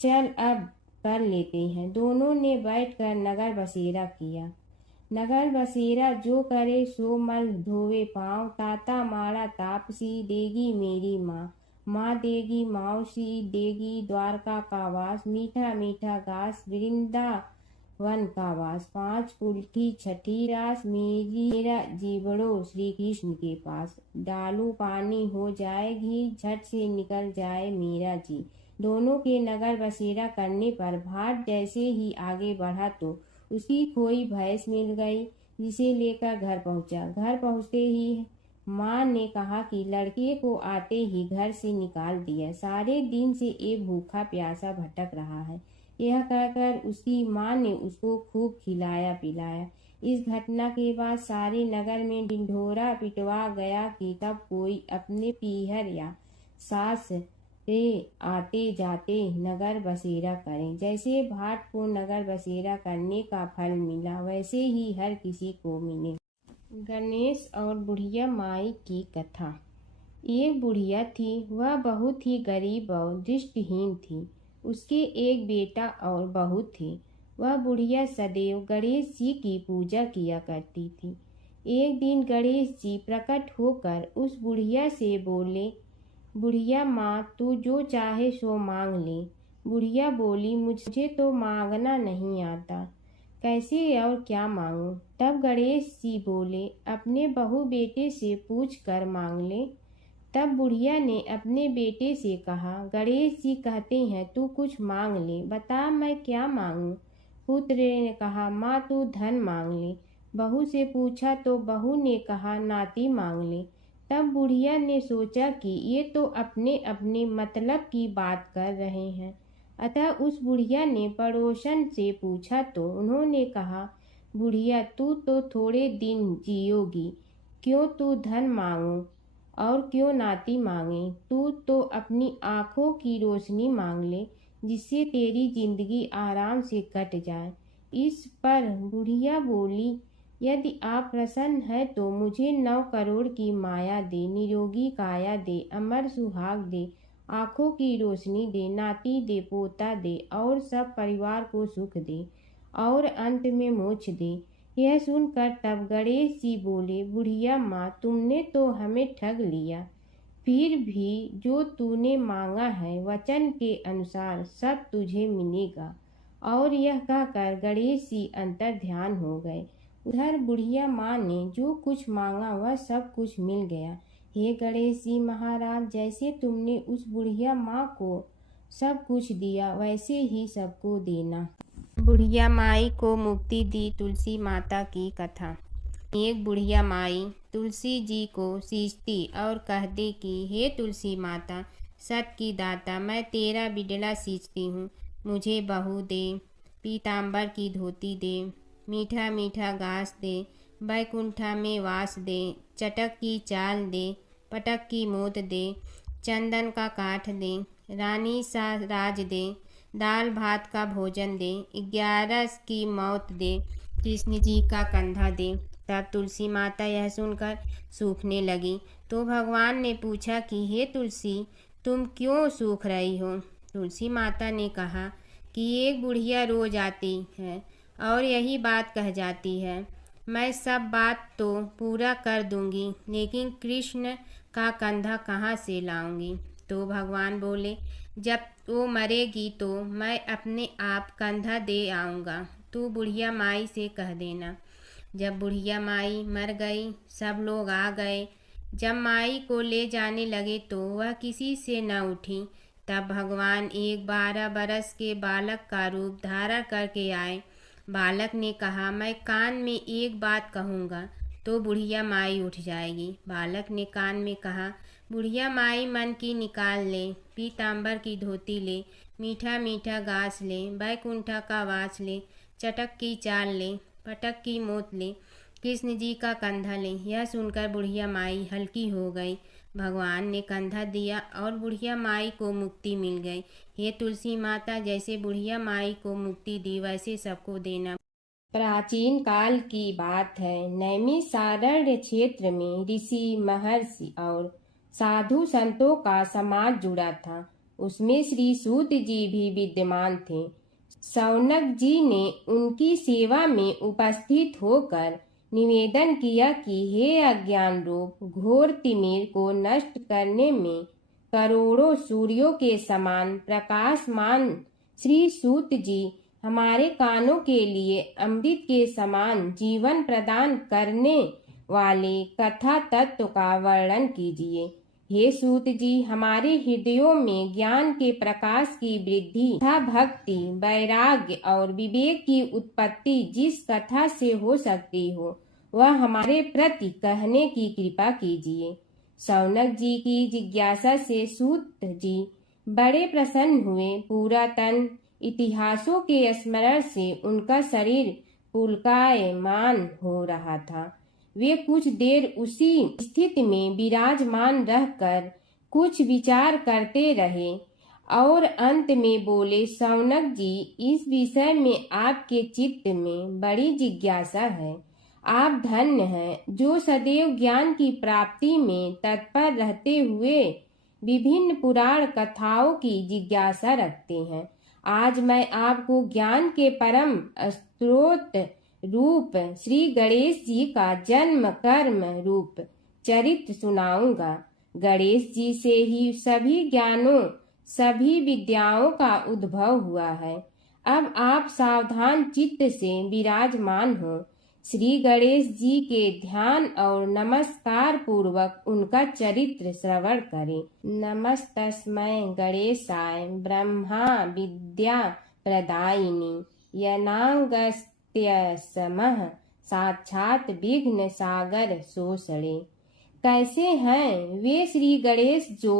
चल अब कर लेते हैं। दोनों ने बैठकर नगर बसेरा किया। नगर बसेरा जो करे सो मल धोवे पाँव, ताता माड़ा तापसी देगी मेरी माँ। माँ देगी मौसी देगी द्वारका का वास, मीठा मीठा घास वृंदावन का वास। 5 कुल्ठी छठी रास, मेरा जीवड़ो श्री कृष्ण के पास। डालू पानी हो जाए घी, झट से निकल जाए मेरा जी। दोनों के नगर बसेरा करने पर भाट जैसे ही आगे बढ़ा तो उसकी खोई भैंस मिल गई, जिसे लेकर घर पहुंचा। घर पहुंचते ही माँ ने कहा कि लड़के को आते ही घर से निकाल दिया, सारे दिन से ये भूखा प्यासा भटक रहा है। यह कहकर उसकी माँ ने उसको खूब खिलाया पिलाया। इस घटना के बाद सारे नगर में ढिंढोरा पिटवा गया कि तब कोई अपने पीहर या सास से आते जाते नगर बसेरा करें। जैसे भाट को नगर बसेरा करने का फल मिला, वैसे ही हर किसी को मिले। गणेश और बुढ़िया माई की कथा। एक बुढ़िया थी, वह बहुत ही गरीब और दृष्टिहीन थी। उसके एक बेटा और बहू थे। वह बुढ़िया सदैव गणेश जी की पूजा किया करती थी। एक दिन गणेश जी प्रकट होकर उस बुढ़िया से बोले, बुढ़िया माँ तू जो चाहे सो मांग ले। बुढ़िया बोली, मुझे तो मांगना नहीं आता, कैसे और क्या मांगूं। तब गणेश जी बोले, अपने बहू बेटे से पूछ कर मांग ले। तब बुढ़िया ने अपने बेटे से कहा, गणेश जी कहते हैं तू कुछ मांग ले, बता मैं क्या मांगूं। पुत्र ने कहा, माँ तू धन मांग ले। बहू से पूछा तो बहू ने कहा, नाती मांग ले। तब बुढ़िया ने सोचा कि ये तो अपने अपने मतलब की बात कर रहे हैं, अतः उस बुढ़िया ने पड़ोसन से पूछा तो उन्होंने कहा, बुढ़िया तू तो थोड़े दिन जियोगी, क्यों तू धन मांगो और क्यों नाती मांगे। तू तो अपनी आँखों की रोशनी मांग ले, जिससे तेरी जिंदगी आराम से कट जाए। इस पर बुढ़िया बोली, यदि आप प्रसन्न है तो मुझे 9 करोड़ की माया दे, निरोगी काया दे, अमर सुहाग दे, आँखों की रोशनी दे, नाती दे, पोता दे और सब परिवार को सुख दे और अंत में मोक्ष दे। यह सुनकर तब गणेश जी बोले, बुढ़िया माँ, तुमने तो हमें ठग लिया, फिर भी जो तूने मांगा है वचन के अनुसार सब तुझे मिलेगा। और यह कहकर गणेश जी अंतर ध्यान हो गए। उधर बुढ़िया माँ ने जो कुछ मांगा वह सब कुछ मिल गया। हे गणेश जी महाराज, जैसे तुमने उस बुढ़िया माँ को सब कुछ दिया वैसे ही सबको देना। बुढ़िया माई को मुक्ति दी तुलसी माता की कथा। एक बुढ़िया माई तुलसी जी को सींचती और कहती कि हे तुलसी माता, सत की दाता, मैं तेरा बिडला सींचती हूँ, मुझे बहू दे, पीताम्बर की धोती दे, मीठा मीठा घास दे, बैकुंठा में वास दे, चटक की चाल दे, पटक की मोत दे, चंदन का काठ दे, रानी सा राज दे, दाल भात का भोजन दे, 11 की मौत दे, कृष्ण जी का कंधा दे। तब तुलसी माता यह सुनकर सूखने लगी। तो भगवान ने पूछा कि हे तुलसी, तुम क्यों सूख रही हो? तुलसी माता ने कहा कि एक बुढ़िया रोज आती है और यही बात कह जाती है, मैं सब बात तो पूरा कर दूंगी, लेकिन कृष्ण का कंधा कहाँ से लाऊंगी? तो भगवान बोले, जब वो मरेगी तो मैं अपने आप कंधा दे आऊँगा, तू बुढ़िया माई से कह देना। जब बुढ़िया माई मर गई, सब लोग आ गए। जब माई को ले जाने लगे तो वह किसी से न उठी। तब भगवान एक 12 बरस के बालक का रूप धारण करके आए। बालक ने कहा, मैं कान में एक बात कहूँगा तो बुढ़िया माई उठ जाएगी। बालक ने कान में कहा, बुढ़िया माई मन की निकाल ले, पीताम्बर की धोती ले, मीठा मीठा घास ले, बैकुंठा का वास ले, चटक की चाल ले, पटक की मोत ले, कृष्ण जी का कंधा ले। यह सुनकर बुढ़िया माई हल्की हो गई। भगवान ने कंधा दिया और बुढ़िया माई को मुक्ति मिल गई। हे तुलसी माता, जैसे बुढ़िया माई को मुक्ति दी वैसे सबको देना। प्राचीन काल की बात है। नैमिषारण्य क्षेत्र में ऋषि, महर्षि और साधु संतों का समाज जुड़ा था। उसमें श्री सूत जी भी विद्यमान थे। शौनक जी ने उनकी सेवा में उपस्थित होकर निवेदन किया कि हे अज्ञान रूप घोर तिमिर को नष्ट करने में करोड़ों सूर्यों के समान प्रकाशमान श्री सूत जी, हमारे कानों के लिए अमृत के समान जीवन प्रदान करने वाले कथा तत्व का वर्णन कीजिए। हे सूत जी, हमारे हृदयों में ज्ञान के प्रकाश की वृद्धि तथा भक्ति, वैराग्य और विवेक की उत्पत्ति जिस कथा से हो सकती हो वह हमारे प्रति कहने की कृपा कीजिए। शौनक जी की जिज्ञासा से सूत जी बड़े प्रसन्न हुए। पुरातन इतिहासों के स्मरण से उनका शरीर पुलकायमान हो रहा था। वे कुछ देर उसी स्थिति में विराजमान रहकर कुछ विचार करते रहे और अंत में बोले, शौनक जी, इस विषय में आपके चित्त में बड़ी जिज्ञासा है। आप धन्य हैं जो सदैव ज्ञान की प्राप्ति में तत्पर रहते हुए विभिन्न पुराण कथाओं की जिज्ञासा रखते हैं। आज मैं आपको ज्ञान के परम स्रोत रूप श्री गणेश जी का जन्म कर्म रूप चरित्र सुनाऊंगा। गणेश जी से ही सभी ज्ञानों, सभी विद्याओं का उद्भव हुआ है। अब आप सावधान चित्त से विराजमान हो। श्री गणेश जी के ध्यान और नमस्कार पूर्वक उनका चरित्र श्रवण करें। नमस्तस्मै गणेशाय ब्रह्मा विद्या प्रदायिनी यनागस्त्यसमः साक्षात विघ्न सागर सोषणे। कैसे हैं वे श्री गणेश जो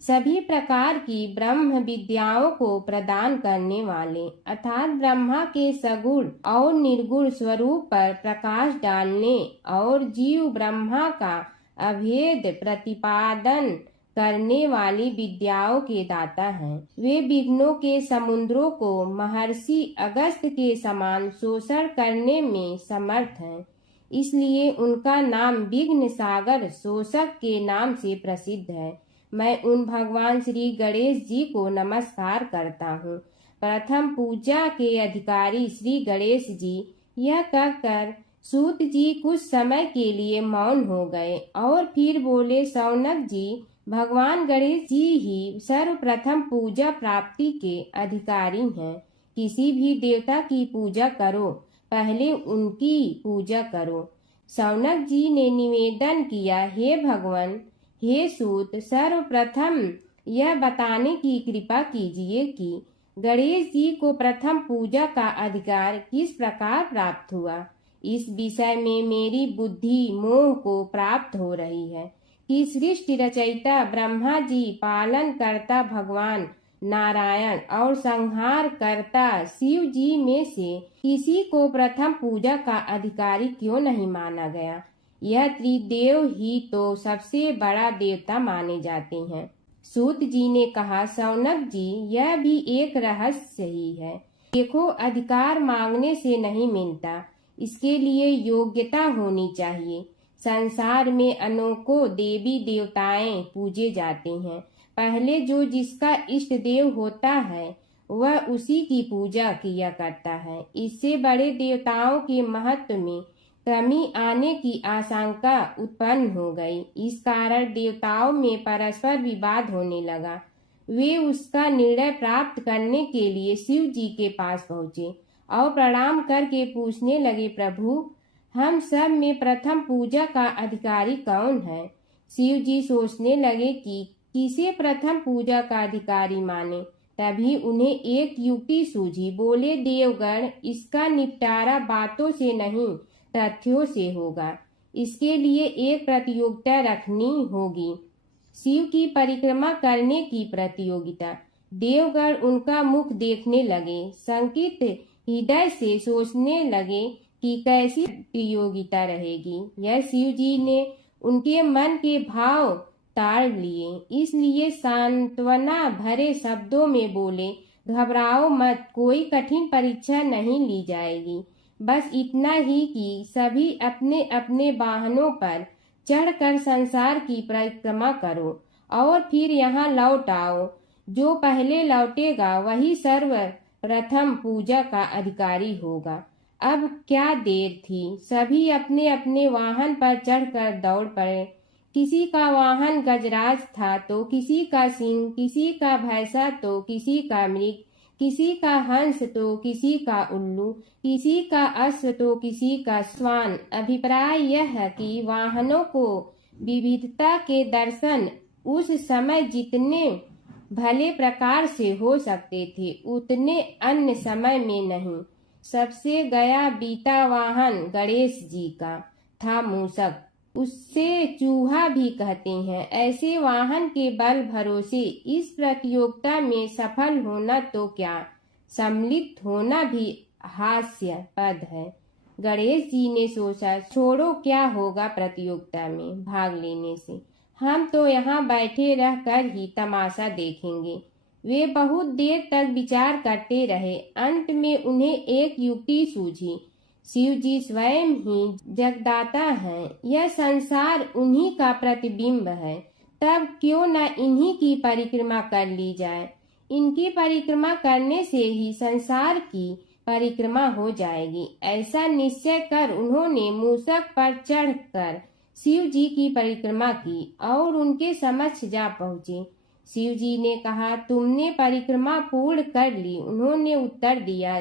सभी प्रकार की ब्रह्म विद्याओं को प्रदान करने वाले, अर्थात ब्रह्मा के सगुण और निर्गुण स्वरूप पर प्रकाश डालने और जीव ब्रह्मा का अभेद प्रतिपादन करने वाली विद्याओं के दाता हैं। वे विघ्नों के समुद्रों को महर्षि अगस्त्य के समान शोषण करने में समर्थ हैं। इसलिए उनका नाम विघ्न सागर शोषक के नाम से प्रसिद्ध है। मैं उन भगवान श्री गणेश जी को नमस्कार करता हूँ। प्रथम पूजा के अधिकारी श्री गणेश जी, यह कहकर सूत जी कुछ समय के लिए मौन हो गए और फिर बोले, शौनक जी, भगवान गणेश जी ही सर्वप्रथम पूजा प्राप्ति के अधिकारी हैं। किसी भी देवता की पूजा करो, पहले उनकी पूजा करो। शौनक जी ने निवेदन किया, हे भगवान, हे सूत, सर्वप्रथम यह बताने की कृपा कीजिए कि गणेश जी को प्रथम पूजा का अधिकार किस प्रकार प्राप्त हुआ। इस विषय में मेरी बुद्धि मोह को प्राप्त हो रही है कि सृष्टि रचयिता ब्रह्मा जी, पालन करता भगवान नारायण और संहार करता शिव जी में से किसी को प्रथम पूजा का अधिकारी क्यों नहीं माना गया। यह त्रिदेव ही तो सबसे बड़ा देवता माने जाते हैं। सूत जी ने कहा, शौनक जी, यह भी एक रहस्य ही है। देखो, अधिकार मांगने से नहीं मिलता, इसके लिए योग्यता होनी चाहिए। संसार में अनेकों देवी देवताएं पूजे जाते हैं। पहले जो जिसका इष्ट देव होता है वह उसी की पूजा किया करता है। इससे बड़े देवताओं के महत्व में कमी आने की आशंका उत्पन्न हो गई। इस कारण देवताओं में परस्पर विवाद होने लगा। वे उसका निर्णय प्राप्त करने के लिए शिव जी के पास पहुंचे और प्रणाम करके पूछने लगे, प्रभु, हम सब में प्रथम पूजा का अधिकारी कौन है। शिव जी सोचने लगे कि किसे प्रथम पूजा का अधिकारी माने। तभी उन्हें एक युक्ति सूझी। बोले, देवगण, इसका निपटारा बातों से नहीं तथ्यों से होगा। इसके लिए एक प्रतियोगिता रखनी होगी, शिव की परिक्रमा करने की प्रतियोगिता। देवगण उनका मुख देखने लगे, शंकित हृदय से सोचने लगे कि कैसी प्रतियोगिता रहेगी। यह शिव जी ने उनके मन के भाव ताड़ लिए, इसलिए सांत्वना भरे शब्दों में बोले, घबराओ मत, कोई कठिन परीक्षा नहीं ली जाएगी। बस इतना ही कि सभी अपने अपने वाहनों पर चढ़कर संसार की परिक्रमा करो और फिर यहाँ लौट आओ। जो पहले लौटेगा वही सर्वप्रथम पूजा का अधिकारी होगा। अब क्या देर थी, सभी अपने अपने वाहन पर चढ़कर दौड़ पड़े। किसी का वाहन गजराज था तो किसी का सिंह, किसी का भैंसा तो किसी का मृग, किसी का हंस तो किसी का उल्लू, किसी का अश्व तो किसी का श्वान। अभिप्राय यह है कि वाहनों को विविधता के दर्शन उस समय जितने भले प्रकार से हो सकते थे उतने अन्य समय में नहीं। सबसे गया बीता वाहन गणेश जी का था मूषक, उससे चूहा भी कहते हैं। ऐसे वाहन के बल भरोसे इस प्रतियोगिता में सफल होना तो क्या, सम्मिलित होना भी हास्यास्पद है। गणेश जी ने सोचा, छोड़ो, क्या होगा प्रतियोगिता में भाग लेने से, हम तो यहाँ बैठे रहकर ही तमाशा देखेंगे। वे बहुत देर तक विचार करते रहे। अंत में उन्हें एक युक्ति सूझी। शिव जी स्वयं ही जगदाता हैं, यह संसार उन्हीं का प्रतिबिंब है, तब क्यों न इन्हीं की परिक्रमा कर ली जाए। इनकी परिक्रमा करने से ही संसार की परिक्रमा हो जाएगी। ऐसा निश्चय कर उन्होंने मूषक पर चढ़कर शिव जी की परिक्रमा की और उनके समक्ष जा पहुँचे। शिव जी ने कहा, तुमने परिक्रमा पूर्ण कर ली। उन्होंने उत्तर दिया,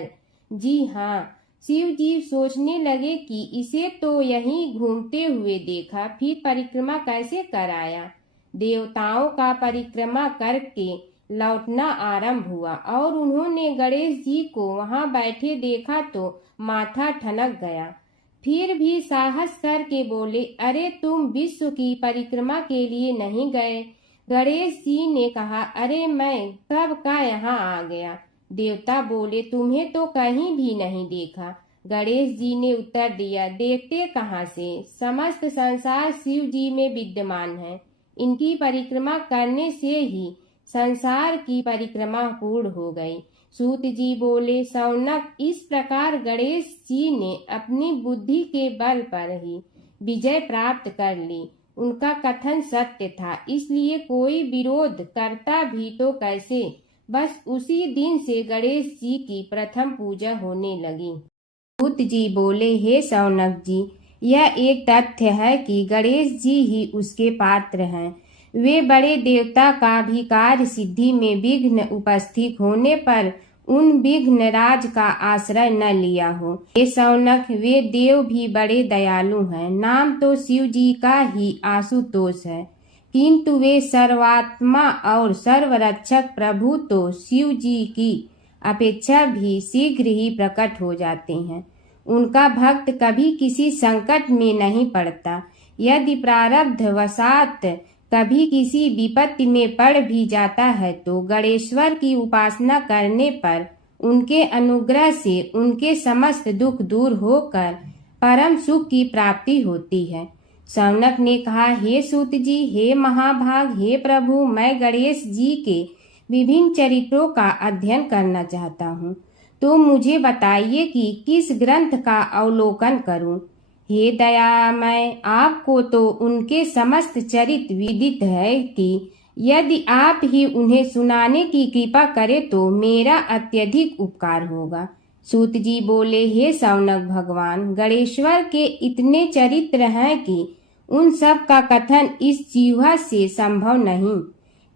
जी हाँ। शिव जी सोचने लगे कि इसे तो यहीं घूमते हुए देखा, फिर परिक्रमा कैसे कराया। देवताओं का परिक्रमा करके लौटना आरंभ हुआ और उन्होंने गणेश जी को वहां बैठे देखा तो माथा ठनक गया। फिर भी साहस करके बोले, अरे तुम विश्व की परिक्रमा के लिए नहीं गए। गणेश जी ने कहा, अरे मैं कब का यहाँ आ गया। देवता बोले, तुम्हें तो कहीं भी नहीं देखा। गणेश जी ने उत्तर दिया, देखते कहाँ से, समस्त संसार शिव जी में विद्यमान है। इनकी परिक्रमा करने से ही संसार की परिक्रमा पूर्ण हो गई। सूत जी बोले, शौनक, इस प्रकार गणेश जी ने अपनी बुद्धि के बल पर ही विजय प्राप्त कर ली। उनका कथन सत्य था, इसलिए कोई विरोध करता भी तो कैसे। बस उसी दिन से गणेश जी की प्रथम पूजा होने लगी। सूत जी बोले, हे शौनक जी, यह एक तथ्य है कि गणेश जी ही उसके पात्र हैं। वे बड़े देवता का भी कार्य सिद्धि में विघ्न उपस्थित होने पर उन विघ्न राज का आश्रय न लिया हो। हे शौनक, वे देव भी बड़े दयालु हैं। नाम तो शिव जी का ही आशुतोष है, किंतु वे सर्वात्मा और सर्वरक्षक प्रभु तो शिव जी की अपेक्षा भी शीघ्र ही प्रकट हो जाते हैं। उनका भक्त कभी किसी संकट में नहीं पड़ता। यदि प्रारब्ध वशात कभी किसी विपत्ति में पड़ भी जाता है तो गणेश्वर की उपासना करने पर उनके अनुग्रह से उनके समस्त दुख दूर होकर परम सुख की प्राप्ति होती है। शौनक ने कहा, हे सूत जी, हे महाभाग, हे प्रभु, मैं गणेश जी के विभिन्न चरित्रों का अध्ययन करना चाहता हूँ, तो मुझे बताइए कि किस ग्रंथ का अवलोकन करूं। हे दयामय, आपको तो उनके समस्त चरित्र विदित है कि यदि आप ही उन्हें सुनाने की कृपा करें तो मेरा अत्यधिक उपकार होगा। सूत जी बोले, हे शौनक भगवान, गणेश्वर के इतने चरित्र हैं कि उन सब का कथन इस जीवा से संभव नहीं,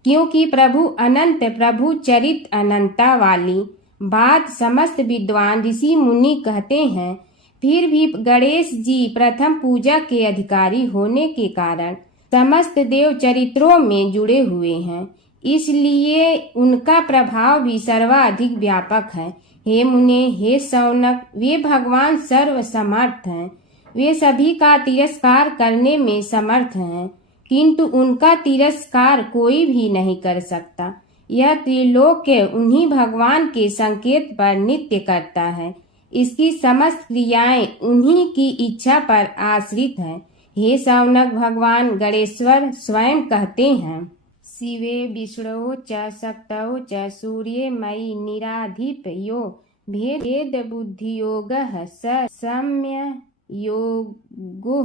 क्योंकि प्रभु अनंत, प्रभु चरित्र अनंता वाली बात समस्त विद्वान ऋषि मुनि कहते हैं। फिर भी गणेश जी प्रथम पूजा के अधिकारी होने के कारण समस्त देव चरित्रों में जुड़े हुए हैं, इसलिए उनका प्रभाव भी सर्वाधिक व्यापक है। हे मुने, हे शौनक, वे भगवान सर्व समर्थ हैं। वे सभी का तिरस्कार करने में समर्थ हैं, किंतु उनका तिरस्कार कोई भी नहीं कर सकता। यह त्रिलोक्य उन्हीं भगवान के संकेत पर नित्य करता है। इसकी समस्त क्रियाएं उन्हीं की इच्छा पर आश्रित हैं। हे शौनक भगवान गणेश्वर स्वयं कहते हैं, शिवे विष्णु च शक्तौ च सूर्ये मयि निराधिप यो भेद बुद्धि योगः स सम्य योगो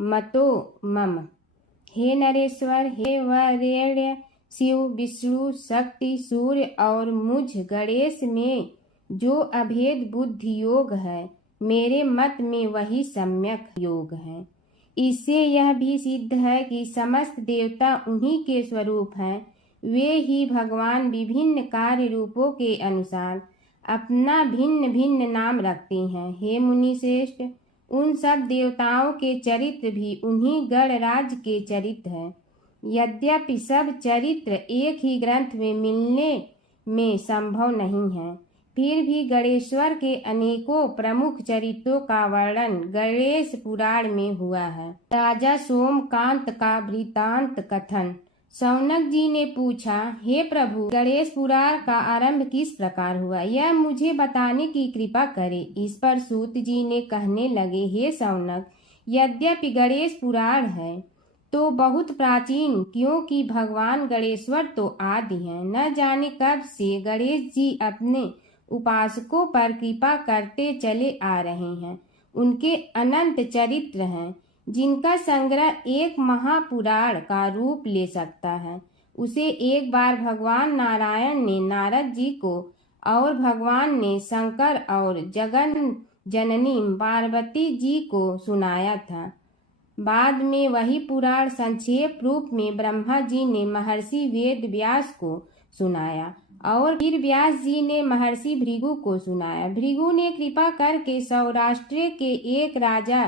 मतो मम। हे नरेश्वर, हे वरेण्य, शिव, विष्णु, शक्ति, सूर्य और मुझ गणेश में जो अभेद बुद्धि योग है, मेरे मत में वही सम्यक योग है। इससे यह भी सिद्ध है कि समस्त देवता उन्हीं के स्वरूप हैं। वे ही भगवान विभिन्न कार्य रूपों के अनुसार अपना भिन्न भिन्न नाम रखते हैं। हे मुनि श्रेष्ठ, उन सब देवताओं के चरित्र भी उन्हीं गणराज के चरित्र हैं। यद्यपि सब चरित्र एक ही ग्रंथ में मिलने में संभव नहीं है, फिर भी गणेश्वर के अनेकों प्रमुख चरित्रों का वर्णन गणेश पुराण में हुआ है। राजा सोमकांत का वृत्तांत कथन। शौनक जी ने पूछा, हे प्रभु, गणेश पुराण का आरंभ किस प्रकार हुआ, यह मुझे बताने की कृपा करे। इस पर सूत जी ने कहने लगे, हे शौनक, यद्यपि गणेश पुराण है तो बहुत प्राचीन, क्योंकि भगवान गणेश्वर तो आदि हैं। न जाने कब से गणेश जी अपने उपासकों पर कृपा करते चले आ रहे हैं। उनके अनंत चरित्र हैं, जिनका संग्रह एक महापुराण का रूप ले सकता है। उसे एक बार भगवान नारायण ने नारद जी को और भगवान ने शंकर और जगन जननी पार्वती जी को सुनाया था। बाद में वही पुराण संक्षेप रूप में ब्रह्मा जी ने महर्षि वेद व्यास को सुनाया और फिर व्यास जी ने महर्षि भृगु को सुनाया। भृगु ने कृपा करके सौराष्ट्र के एक राजा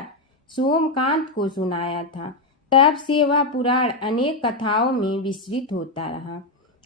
सोमकांत को सुनाया था। तब से वह पुराण अनेक कथाओं में विस्तृत होता रहा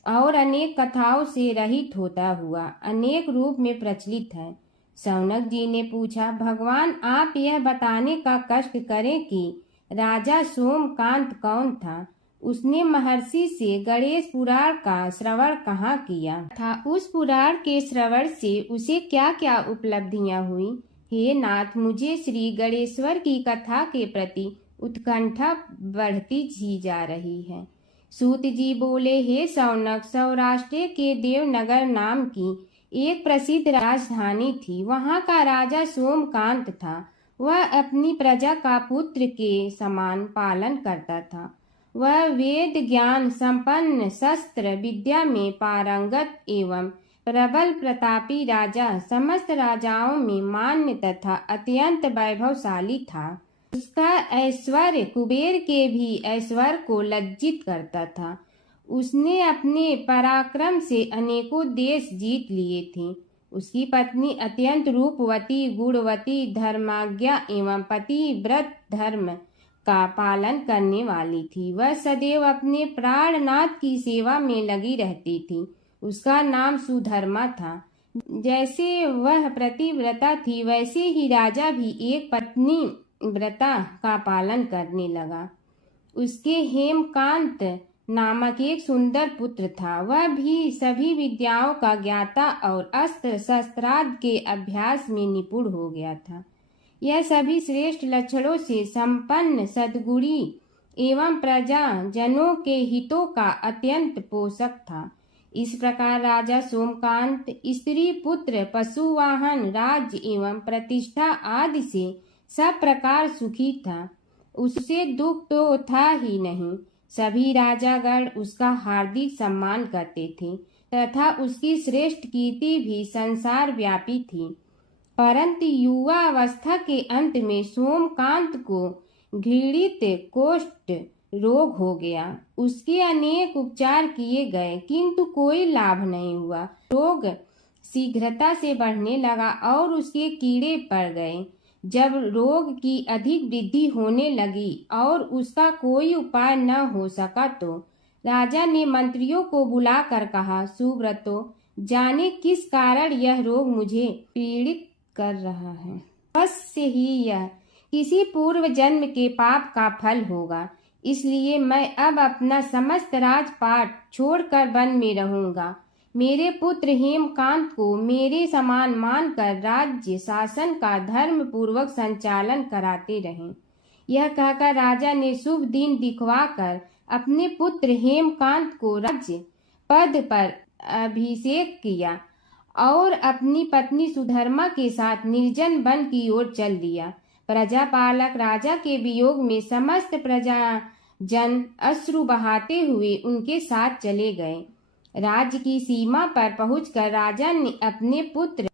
और अनेक कथाओं से रहित होता हुआ अनेक रूप में प्रचलित है। शौनक जी ने पूछा, भगवान, आप यह बताने का कष्ट करें कि राजा सोमकांत कौन था। उसने महर्षि से गणेश पुराण का श्रवण कहाँ किया था, उस पुराण के श्रवण से उसे क्या क्या उपलब्धियां हुई। हे नाथ, मुझे श्री गणेश्वर की कथा के प्रति उत्कंठा बढ़ती ही जा रही है। सूत जी बोले, हे शौनक, सौराष्ट्र के देवनगर नाम की एक प्रसिद्ध राजधानी थी। वहाँ का राजा सोमकांत था। वह अपनी प्रजा का पुत्र के समान पालन करता था। वह वेद ज्ञान संपन्न, शस्त्र विद्या में पारंगत एवं प्रबल प्रतापी राजा समस्त राजाओं में मान्य तथा अत्यंत वैभवशाली था। उसका ऐश्वर्य कुबेर के भी ऐश्वर्य को लज्जित करता था। उसने अपने पराक्रम से अनेकों देश जीत लिए थे। उसकी पत्नी अत्यंत रूपवती, गुणवती, धर्माज्ञा एवं पतिव्रत धर्म का पालन करने वाली थी। वह सदैव अपने प्राणनाथ की सेवा में लगी रहती थी। उसका नाम सुधर्मा था। जैसे वह पतिव्रता थी, वैसे ही राजा भी एक पत्नी व्रता का पालन करने लगा। उसके हेमकांत नामक एक सुंदर पुत्र था। वह भी सभी विद्याओं का ज्ञाता और अस्त्र शस्त्रादि के अभ्यास में निपुण हो गया था। यह सभी श्रेष्ठ लक्षणों से संपन्न सद्गुणी एवं प्रजा जनों के हितों का अत्यंत पोषक था। इस प्रकार राजा सोमकांत स्त्री पुत्र पशुवाहन राज्य एवं प्रतिष्ठा आदि से सब प्रकार सुखी था। उससे दुख तो था ही नहीं। सभी राजागण उसका हार्दिक सम्मान करते थे तथा उसकी श्रेष्ठ कीर्ति भी संसार व्यापी थी। परंतु युवा अवस्था के अंत में सोमकांत को घृणित कोष्ठ रोग हो गया। उसके अनेक उपचार किए गए किंतु कोई लाभ नहीं हुआ। रोग शीघ्रता से बढ़ने लगा और उसके कीड़े पड़ गए। जब रोग की अधिक वृद्धि होने लगी और उसका कोई उपाय न हो सका तो राजा ने मंत्रियों को बुलाकर कहा, सुव्रतो, जाने किस कारण यह रोग मुझे पीड़ित कर रहा है। अवश्य ही यह किसी पूर्व जन्म के पाप का फल होगा। इसलिए मैं अब अपना समस्त राजपाट छोड़कर वन में रहूंगा। मेरे पुत्र हेमकांत को मेरे समान मानकर राज्य शासन का धर्म पूर्वक संचालन कराते रहें। यह कहकर राजा ने शुभ दिन दिखवाकर अपने पुत्र हेमकांत को राज्य पद पर अभिषेक किया और अपनी पत्नी सुधर्मा के साथ निर्जन वन की ओर चल दिया। प्रजापालक राजा के वियोग में समस्त प्रजा जन अश्रु बहाते हुए उनके साथ चले गए। राज्य की सीमा पर पहुंचकर राजा ने अपने पुत्र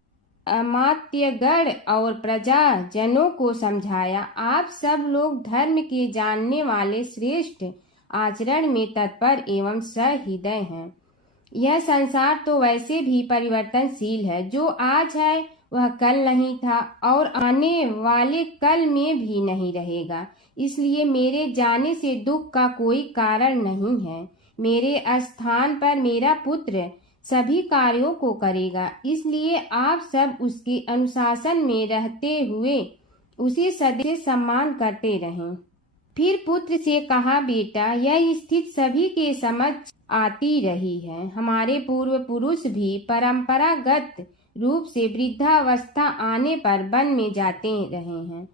अमात्यगण और प्रजा जनों को समझाया, आप सब लोग धर्म के जानने वाले, श्रेष्ठ आचरण में तत्पर एवं सहृदय हैं। यह संसार तो वैसे भी परिवर्तनशील है। जो आज है वह कल नहीं था और आने वाले कल में भी नहीं रहेगा। इसलिए मेरे जाने से दुख का कोई कारण नहीं है। मेरे स्थान पर मेरा पुत्र सभी कार्यों को करेगा। इसलिए आप सब उसके अनुशासन में रहते हुए उसे सदैव सम्मान करते रहें। फिर पुत्र से कहा, बेटा, यह स्थिति सभी के समझ आती रही है। हमारे पूर्व पुरुष भी परंपरागत रूप से वृद्धावस्था आने पर वन में जाते रहे हैं।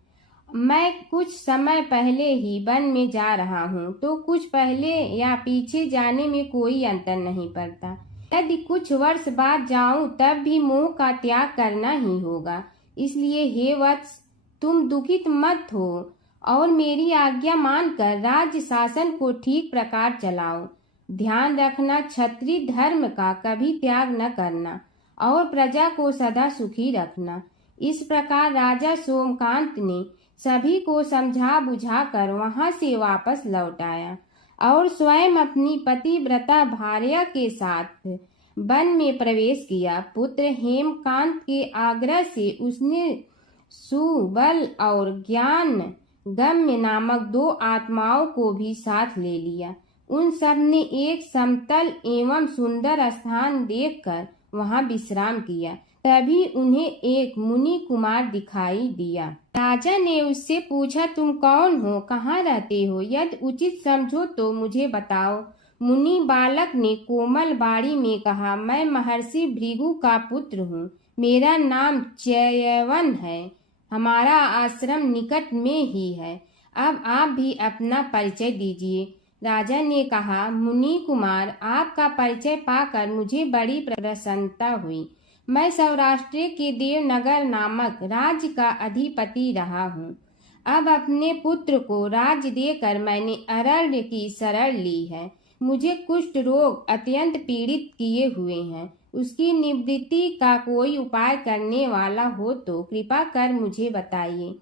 मैं कुछ समय पहले ही वन में जा रहा हूँ तो कुछ पहले या पीछे जाने में कोई अंतर नहीं पड़ता। यदि कुछ वर्ष बाद जाऊं तब भी मोह का त्याग करना ही होगा। इसलिए हे वत्स, तुम दुखित मत हो और मेरी आज्ञा मानकर राज्य शासन को ठीक प्रकार चलाओ। ध्यान रखना, क्षत्रिय धर्म का कभी त्याग न करना और प्रजा को सदा सुखी रखना। इस प्रकार राजा सोमकांत ने सभी को समझा बुझाकर वहां से वापस लौट आया और स्वयं अपनी पतिव्रता भार्या के साथ वन में प्रवेश किया। पुत्र हेमकांत के आग्रह से उसने सुबल और ज्ञान गम्य नामक 2 आत्माओं को भी साथ ले लिया। उन सब ने एक समतल एवं सुंदर स्थान देखकर वहां विश्राम किया। तभी उन्हें एक मुनि कुमार दिखाई दिया। राजा ने उससे पूछा, तुम कौन हो, कहाँ रहते हो? यदि उचित समझो तो मुझे बताओ। मुनि बालक ने कोमल बाड़ी में कहा, मैं महर्षि भृगु का पुत्र हूँ। मेरा नाम च्यवन है। हमारा आश्रम निकट में ही है। अब आप भी अपना परिचय दीजिए। राजा ने कहा, मुनि कुमार, आपका परिचय पाकर मुझे बड़ी प्रसन्नता हुई। मैं सौराष्ट्र के देवनगर नामक राज्य का अधिपति रहा हूँ। अब अपने पुत्र को राज्य देकर मैंने अरण्य की शरण ली है। मुझे कुष्ठ रोग अत्यंत पीड़ित किए हुए हैं। उसकी निवृत्ति का कोई उपाय करने वाला हो तो कृपा कर मुझे बताइए।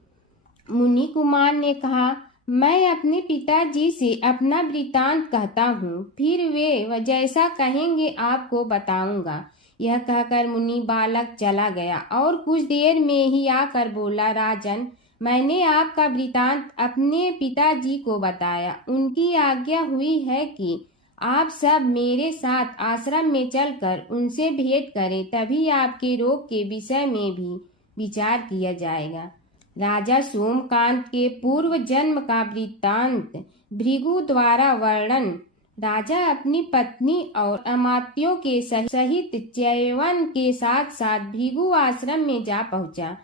मुनि कुमार ने कहा, मैं अपने पिताजी से अपना वृतांत कहता हूँ, फिर वे जैसा कहेंगे आपको बताऊंगा। यह कहकर मुनि बालक चला गया और कुछ देर में ही आकर बोला, राजन, मैंने आपका वृतांत अपने पिताजी को बताया। उनकी आज्ञा हुई है कि आप सब मेरे साथ आश्रम में चलकर उनसे भेंट करें, तभी आपके रोग के विषय में भी विचार किया जाएगा। राजा सोमकांत के पूर्व जन्म का वृत्तांत भृगु द्वारा वर्णन। राजा अपनी पत्नी और अमात्यों के सहित च्यवन के साथ साथ भृगु आश्रम में जा पहुंचा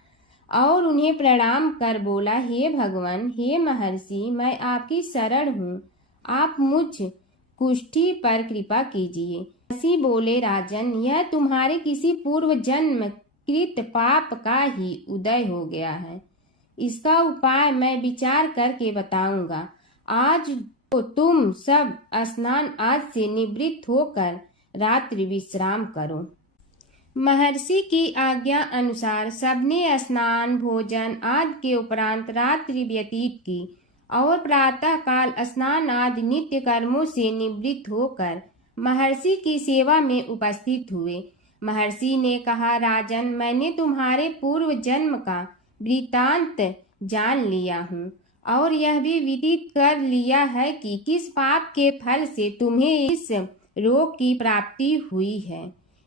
और उन्हें प्रणाम कर बोला, हे भगवान, हे महर्षि, मैं आपकी शरण हूँ, आप मुझ कुष्ठी पर कृपा कीजिए। महर्षि बोले, राजन, यह तुम्हारे किसी पूर्व जन्म कृत पाप का ही उदय हो गया है। इसका उपाय मैं विचार करके बताऊंगा। आज तो तुम सब स्नान आज से निवृत्त होकर रात्रि विश्राम करो। महर्षि की आज्ञा अनुसार सबने स्नान भोजन आदि के उपरांत रात्रि व्यतीत की और प्रातः काल स्नान आदि नित्य कर्मों से निवृत्त होकर महर्षि की सेवा में उपस्थित हुए। महर्षि ने कहा, राजन, मैंने तुम्हारे पूर्व जन्म का वृतांत जान लिया हूँ और यह भी विदित कर लिया है कि किस पाप के फल से तुम्हें इस रोग की प्राप्ति हुई है।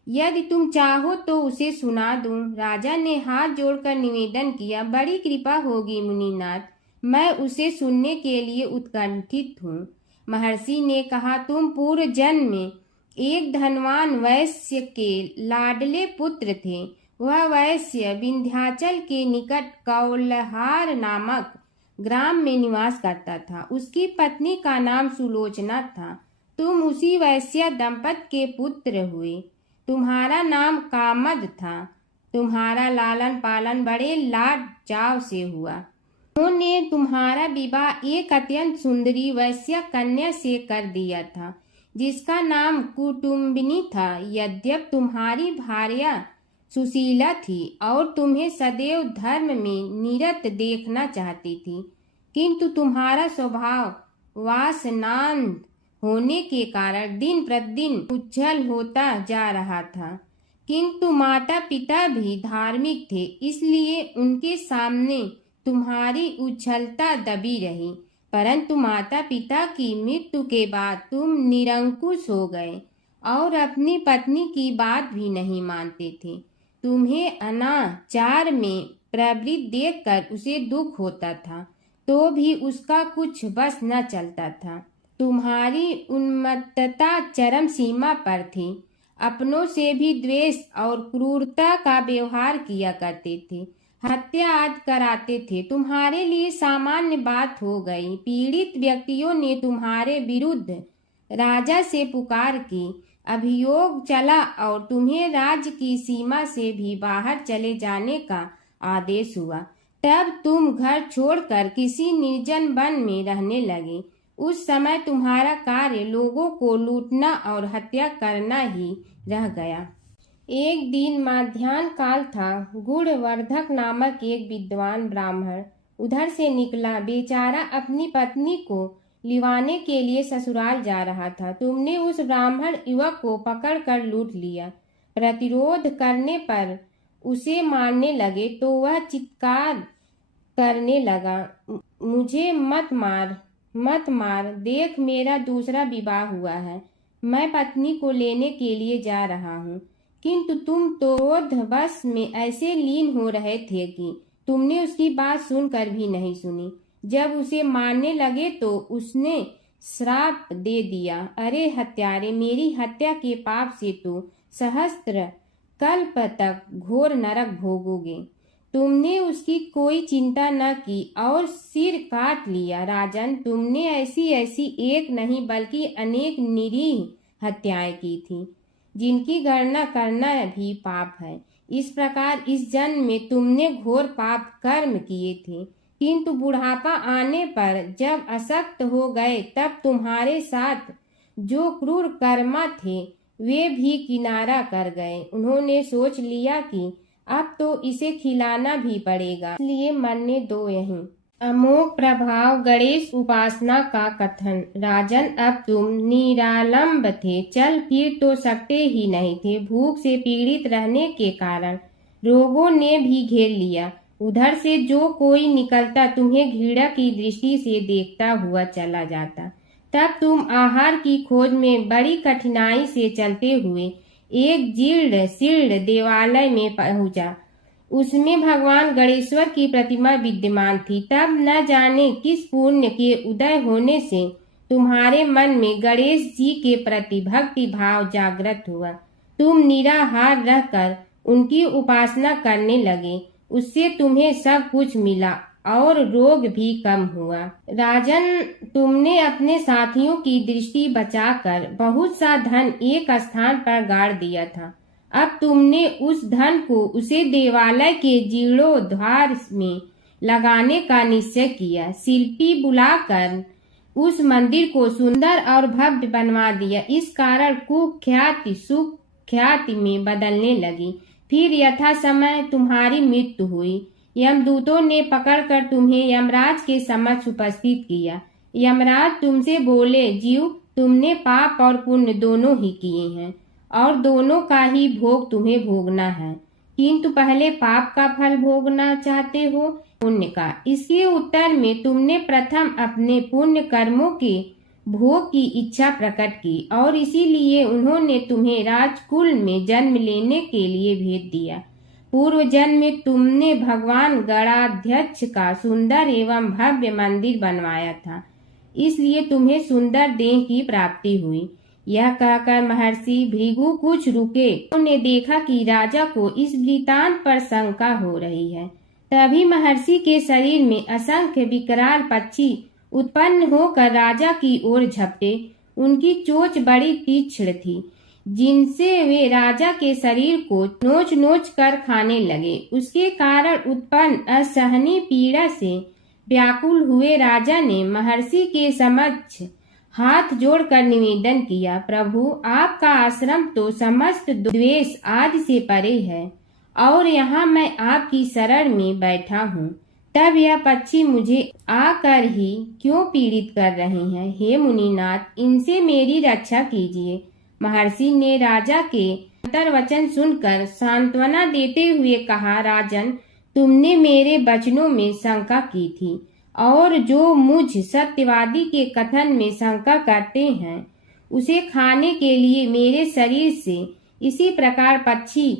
यदि तुम चाहो तो उसे सुना दूं। राजा ने हाथ जोड़कर निवेदन किया, बड़ी कृपा होगी मुनिनाथ, मैं उसे सुनने के लिए उत्कंठित हूँ। महर्षि ने कहा, तुम पूर्व जन्म में एक धनवान वैश्य के लाडले पुत्र थे। वह वैश्य विंध्याचल के निकट कौलहार नामक ग्राम में निवास करता था। उसकी पत्नी का नाम सुलोचना था। तुम उसी वैश्य दंपत के पुत्र हुए। तुम्हारा नाम कामद था। तुम्हारा लालन पालन बड़े लाड चाव से हुआ। उन्होंने तुम्हारा विवाह एक अत्यंत सुंदरी वैश्य कन्या से कर दिया था, जिसका नाम कुटुम्बिनी था। यद्यप तुम्हारी भार्या सुशीला थी और तुम्हें सदैव धर्म में निरत देखना चाहती थी, किंतु तुम्हारा स्वभाव वासनांध होने के कारण दिन प्रतिदिन उज्जवल होता जा रहा था। किंतु माता पिता भी धार्मिक थे, इसलिए उनके सामने तुम्हारी उज्ज्वलता दबी रही। परंतु माता पिता की मृत्यु के बाद तुम निरंकुश हो गए और अपनी पत्नी की बात भी नहीं मानते थे। तुम्हें अनाचार में प्रवृत्त देखकर उसे दुख होता था, तो भी उसका कुछ बस न चलता था। तुम्हारी उन्मत्तता चरम सीमा पर थी। अपनों से भी द्वेष और क्रूरता का व्यवहार किया करते थे। हत्या आदि कराते थे। तुम्हारे लिए सामान्य बात हो गई। पीड़ित व्यक्तियों ने तुम्हारे विरुद्ध राजा से पुकार की। अभियोग चला और तुम्हें राज्य की सीमा से भी बाहर चले जाने का आदेश हुआ। तब तुम घर छोड़कर किसी निर्जन वन में रहने लगे। उस समय तुम्हारा कार्य लोगों को लूटना और हत्या करना ही रह गया। एक दिन मध्याह्न काल था। गुणवर्धक नामक एक विद्वान ब्राह्मण उधर से निकला। बेचारा अपनी पत्नी को लिवाने के लिए ससुराल जा रहा था। तुमने उस ब्राह्मण युवक को पकड़कर लूट लिया। प्रतिरोध करने पर उसे मारने लगे तो वह चित्कार करने लगा, मुझे मत मार, मत मार, देख मेरा दूसरा विवाह हुआ है। मैं पत्नी को लेने के लिए जा रहा हूँ। किंतु तुम तो क्रोधवश में ऐसे लीन हो रहे थे कि तुमने उसकी बात सुनकर भी नहीं सुनी। जब उसे मारने लगे तो उसने श्राप दे दिया, अरे हत्यारे, मेरी हत्या के पाप से तो सहस्त्र कल्प तक घोर नरक भोगोगे। तुमने उसकी कोई चिंता न की और सिर काट लिया। राजन, तुमने ऐसी एक नहीं बल्कि अनेक निरीह हत्याएं की थी, जिनकी गणना करना भी पाप है। इस प्रकार इस जन्म में तुमने घोर पाप कर्म किए थे, किंतु बुढ़ापा आने पर जब अशक्त हो गए तब तुम्हारे साथ जो क्रूर कर्म थे वे भी किनारा कर गए। उन्होंने सोच लिया कि अब तो इसे खिलाना भी पड़ेगा, इसलिए मरने दो यहीं। अमोघ प्रभाव गणेश उपासना का कथन। राजन, अब तुम निरालंब थे, चल फिर तो सकते ही नहीं थे। भूख से पीड़ित रहने के कारण रोगों ने भी घेर लिया। उधर से जो कोई निकलता तुम्हें घृणा की दृष्टि से देखता हुआ चला जाता। तब तुम आहार की खोज में बड़ी कठिनाई से चलते हुए एक जीर्ण शीर्ण देवालय में पहुंचा। उसमें भगवान गणेश्वर की प्रतिमा विद्यमान थी। तब न जाने किस पुण्य के उदय होने से तुम्हारे मन में गणेश जी के प्रति भक्ति भाव जागृत हुआ। तुम निराहार रहकर उनकी उपासना करने लगे। उससे तुम्हें सब कुछ मिला और रोग भी कम हुआ। राजन, तुमने अपने साथियों की दृष्टि बचाकर बहुत सा धन एक स्थान पर गाड़ दिया था। अब तुमने उस धन को उसे देवालय के जीर्णोद्धार में लगाने का निश्चय किया। शिल्पी बुलाकर उस मंदिर को सुंदर और भव्य बनवा दिया। इस कारण कुख्याति सुख्याति में बदलने लगी। फिर यथा समय तुम्हारी मृत्यु हुई। यमदूतों ने पकड़कर तुम्हें यमराज के समक्ष उपस्थित किया। यमराज तुमसे बोले, जीव, तुमने पाप और पुण्य दोनों ही किए हैं और दोनों का ही भोग तुम्हें भोगना है, किंतु पहले पाप का फल भोगना चाहते हो पुण्य का। इसके उत्तर में तुमने प्रथम अपने पुण्य कर्मों के भोग की इच्छा प्रकट की और इसीलिए उन्होंने तुम्हें राजकुल में जन्म लेने के लिए भेज दिया। पूर्व जन्म में तुमने भगवान गणाध्यक्ष का सुंदर एवं भव्य मंदिर बनवाया था, इसलिए तुम्हें सुंदर देह की प्राप्ति हुई। यह कहकर महर्षि भृगु कुछ रुके। उन्होंने देखा कि राजा को इस वृतांत पर शंका हो रही है। तभी महर्षि के शरीर में असंख्य विकराल पक्षी उत्पन्न होकर राजा की ओर झपटे। उनकी चोंच बड़ी तीक्ष्ण थी, जिनसे वे राजा के शरीर को नोच नोच कर खाने लगे। उसके कारण उत्पन्न असहनीय पीड़ा से व्याकुल हुए राजा ने महर्षि के समक्ष हाथ जोड़कर निवेदन किया, प्रभु, आपका आश्रम तो समस्त द्वेष आदि से परे है और यहाँ मैं आपकी शरण में बैठा हूँ। तब यह पक्षी मुझे आकर ही क्यों पीड़ित कर रहे हैं? हे मुनिनाथ, इनसे मेरी रक्षा कीजिए। महर्षि ने राजा के अंतर्वचन सुनकर सांत्वना देते हुए कहा, राजन, तुमने मेरे वचनों में शंका की थी और जो मुझ सत्यवादी के कथन में शंका करते हैं, उसे खाने के लिए मेरे शरीर से इसी प्रकार पक्षी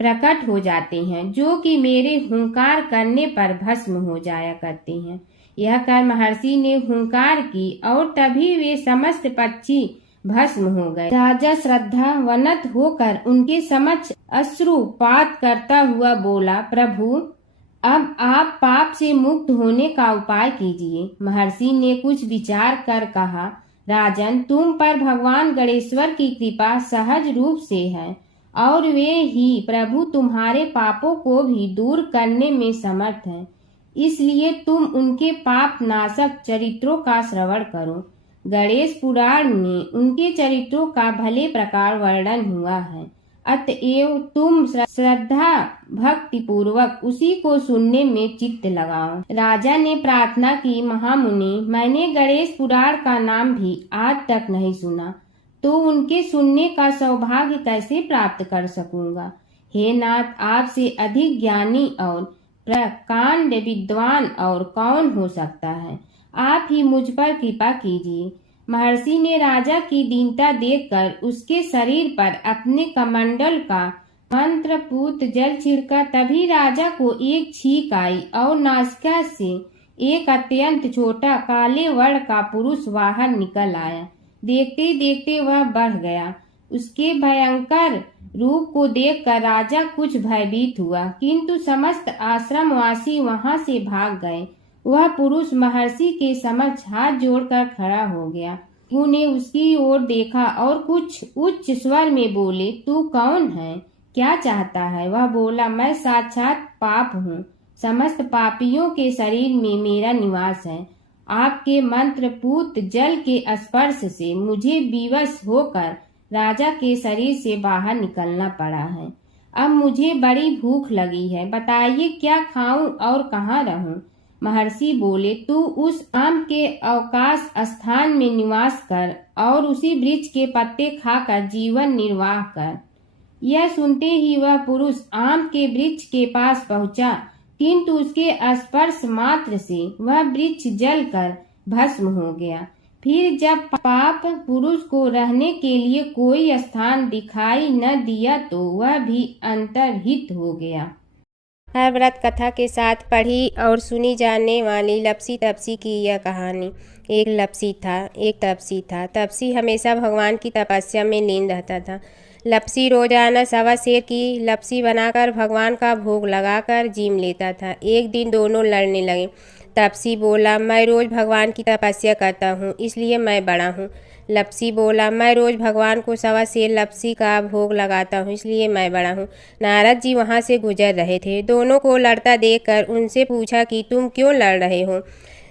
प्रकट हो जाते हैं, जो कि मेरे हुंकार करने पर भस्म हो जाया करते हैं। यह कर महर्षि ने हुंकार की और तभी वे समस्त पक्षी भस्म हो गए। राजा श्रद्धावनत होकर उनके समक्ष अश्रुपात करता हुआ बोला, प्रभु, अब आप पाप से मुक्त होने का उपाय कीजिए। महर्षि ने कुछ विचार कर कहा, राजन, तुम पर भगवान गणेश्वर की कृपा सहज रूप से है और वे ही प्रभु तुम्हारे पापों को भी दूर करने में समर्थ हैं। इसलिए तुम उनके पाप नाशक चरित्रों का श्रवण करो। गणेश पुराण में उनके चरित्रों का भले प्रकार वर्णन हुआ है, अतएव तुम श्रद्धा भक्ति पूर्वक उसी को सुनने में चित्त लगाओ। राजा ने प्रार्थना की, महामुनि, मैंने गणेश पुराण का नाम भी आज तक नहीं सुना, तो उनके सुनने का सौभाग्य कैसे प्राप्त कर सकूंगा? हे नाथ, आपसे अधिक ज्ञानी और प्रकांड विद्वान और कौन हो सकता है? आप ही मुझ पर कृपा कीजिए। महर्षि ने राजा की दीनता देखकर उसके शरीर पर अपने कमंडल का मंत्रपूत जल छिड़का। तभी राजा को एक छींक आई और नासिका से एक अत्यंत छोटा काले वर्ण का पुरुष बाहर निकल आया। देखते देखते वह बढ़ गया। उसके भयंकर रूप को देखकर राजा कुछ भयभीत हुआ, किंतु समस्त आश्रमवासी वहां से भाग गए। वह पुरुष महर्षि के समक्ष हाथ जोड़कर खड़ा हो गया। उन्हें उसकी ओर देखा और कुछ उच्च स्वर में बोले, तू कौन है? क्या चाहता है? वह बोला, मैं साक्षात पाप हूँ। समस्त पापियों के शरीर में मेरा निवास है। आपके मंत्रपूत जल के स्पर्श से मुझे विवश होकर राजा के शरीर से बाहर निकलना पड़ा है। अब मुझे बड़ी भूख लगी है, बताइए क्या खाऊं और कहाँ रहूं। महर्षि बोले, तू उस आम के अवकाश स्थान में निवास कर और उसी वृक्ष के पत्ते खाकर जीवन निर्वाह कर। यह सुनते ही वह पुरुष आम के वृक्ष के पास पहुंचा, किंतु उसके स्पर्श मात्र से वह वृक्ष जलकर भस्म हो गया। फिर जब पाप पुरुष को रहने के लिए कोई स्थान दिखाई न दिया तो वह भी अंतर्हित हो गया। हर व्रत कथा के साथ पढ़ी और सुनी जाने वाली लपसी तपसी की यह कहानी। एक लपसी था, एक तपसी था। तपसी हमेशा भगवान की तपस्या में लीन रहता था। लपसी रोजाना सवा सेर की लपसी बनाकर भगवान का भोग लगाकर जीम लेता था। एक दिन दोनों लड़ने लगे। तपसी बोला, मैं रोज भगवान की तपस्या करता हूँ, इसलिए मैं बड़ा हूँ। लपसी बोला, मैं रोज भगवान को सवा सेर लपसी का भोग लगाता हूँ, इसलिए मैं बड़ा हूँ। नारद जी वहाँ से गुजर रहे थे। दोनों को लड़ता देखकर उनसे पूछा कि तुम क्यों लड़ रहे हो।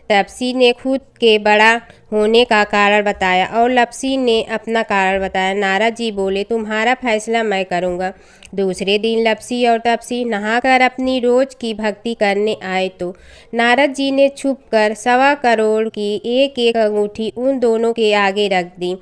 तपसी ने खुद के बड़ा होने का कारण बताया और लपसी ने अपना कारण बताया। नारद जी बोले, तुम्हारा फैसला मैं करूँगा। दूसरे दिन लपसी और तपसी नहाकर अपनी रोज की भक्ति करने आए तो नारद जी ने छुपकर 1.25 करोड़ की एक एक अंगूठी उन दोनों के आगे रख दी।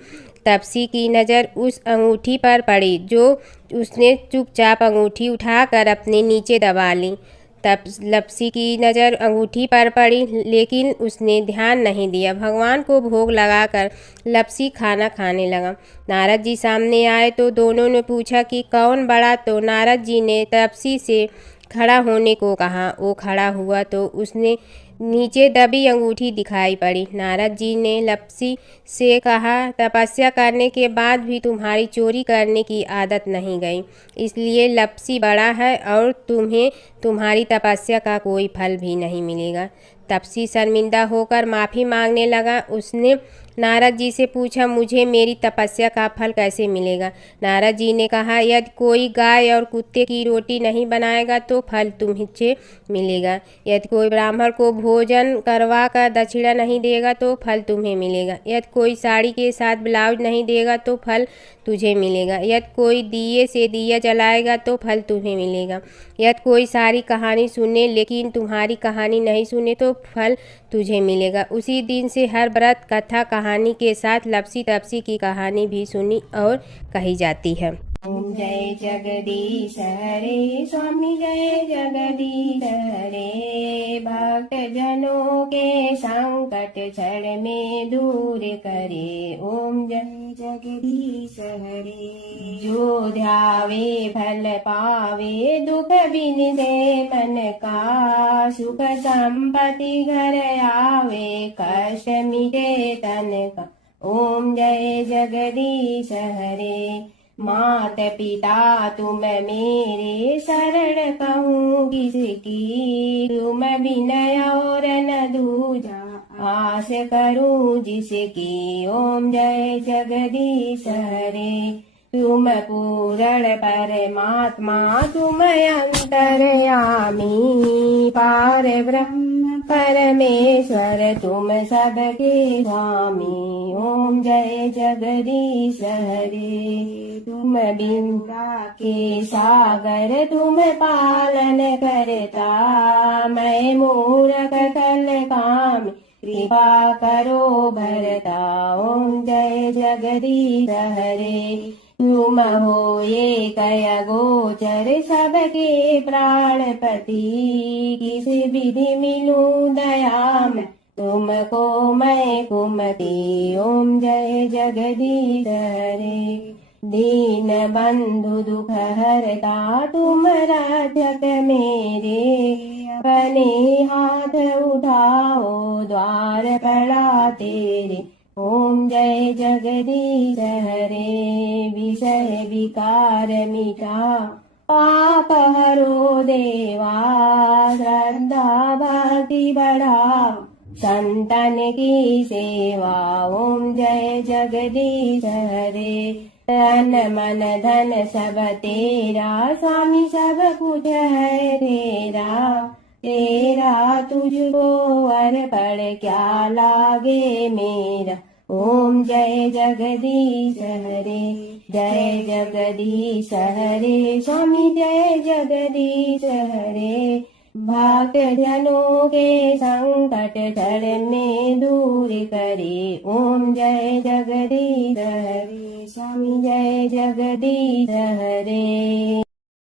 तपसी की नज़र उस अंगूठी पर पड़ी जो उसने चुपचाप अंगूठी उठाकर अपने नीचे दबा ली। तब लपसी की नज़र अंगूठी पर पड़ी, लेकिन उसने ध्यान नहीं दिया। भगवान को भोग लगाकर लपसी खाना खाने लगा। नारद जी सामने आए तो दोनों ने पूछा कि कौन बड़ा, तो नारद जी ने तपसी से खड़ा होने को कहा। वो खड़ा हुआ तो उसने नीचे दबी अंगूठी दिखाई पड़ी। नारद जी ने लपसी से कहा, तपस्या करने के बाद भी तुम्हारी चोरी करने की आदत नहीं गई, इसलिए लपसी बड़ा है और तुम्हें तुम्हारी तपस्या का कोई फल भी नहीं मिलेगा। तपसी शर्मिंदा होकर माफ़ी मांगने लगा। उसने नारद जी से पूछा, मुझे मेरी तपस्या का फल कैसे मिलेगा। नारद जी ने कहा, यदि कोई गाय और कुत्ते की रोटी नहीं बनाएगा तो फल तुम्हें मिलेगा। यदि कोई ब्राह्मण को भोजन करवा कर दक्षिणा नहीं देगा तो फल तुम्हें मिलेगा। यदि कोई साड़ी के साथ ब्लाउज नहीं देगा तो फल तुझे मिलेगा। यदि कोई दिए से दिया जलाएगा तो फल तुम्हें मिलेगा। यदि कोई सारी कहानी सुने लेकिन तुम्हारी कहानी नहीं सुने तो फल तुझे मिलेगा। उसी दिन से हर व्रत कथा कहानी के साथ लपसी तपसी की कहानी भी सुनी और कही जाती है। ओम जय जगदीश हरे, स्वामी जय जगदीश हरे। भक्त जनों के संकट क्षण में दूर करे। ओम जय जगदीश हरे। जो ध्यावे फल पावे, दुख बिन दे मन का। सुख संपत्ति घर आवे, कष्ट मिटे तन का। ओम जय जगदीश हरे। मात पिता तुम मेरे, शरण कहूँ किसकी। तुम विनय और न दूजा, आस करूँ जिसकी। ओम जय जगदीश हरे। तुम पूर्ण परमात्मा, तुम अंतर्यामी। पार ब्रह्म परमेश्वर, तुम सबके स्वामी। ओम जय जगदीश हरे। तुम बिंदा के सागर, तुम पालन करता। मैं मूर्ख कल काम, कृपा करो भरता। ओम जय जगदीश हरे। तुम हो एक अगोचर, सबके प्राणपति। किस विधि मिलूं दया में, तुमको मैं कुमति। ओम जय जगदीश हरे। दीन बंधु दुख हरता, तुम रक्षक मेरे। अपने हाथ उठाओ, द्वार पड़ा तेरे। ओम जय जगदीश हरे। विषय विकार मिटा, पाप हरो देवा। श्रद्धा भक्ति बढ़ाओ, संतन की सेवा। ओम जय जगदीश हरे। तन मन धन सब तेरा, स्वामी सब कुछ है तेरा। तेरा तुझको अर्पण, क्या लागे मेरा। ओम जय जगदीश हरे। जय जगदीश हरे स्वामी जय जगदीश हरे। भक्त जनों के संकट झड़ने दूर करे। ओम जय जगदीश हरे स्वामी जय जगदीश हरे।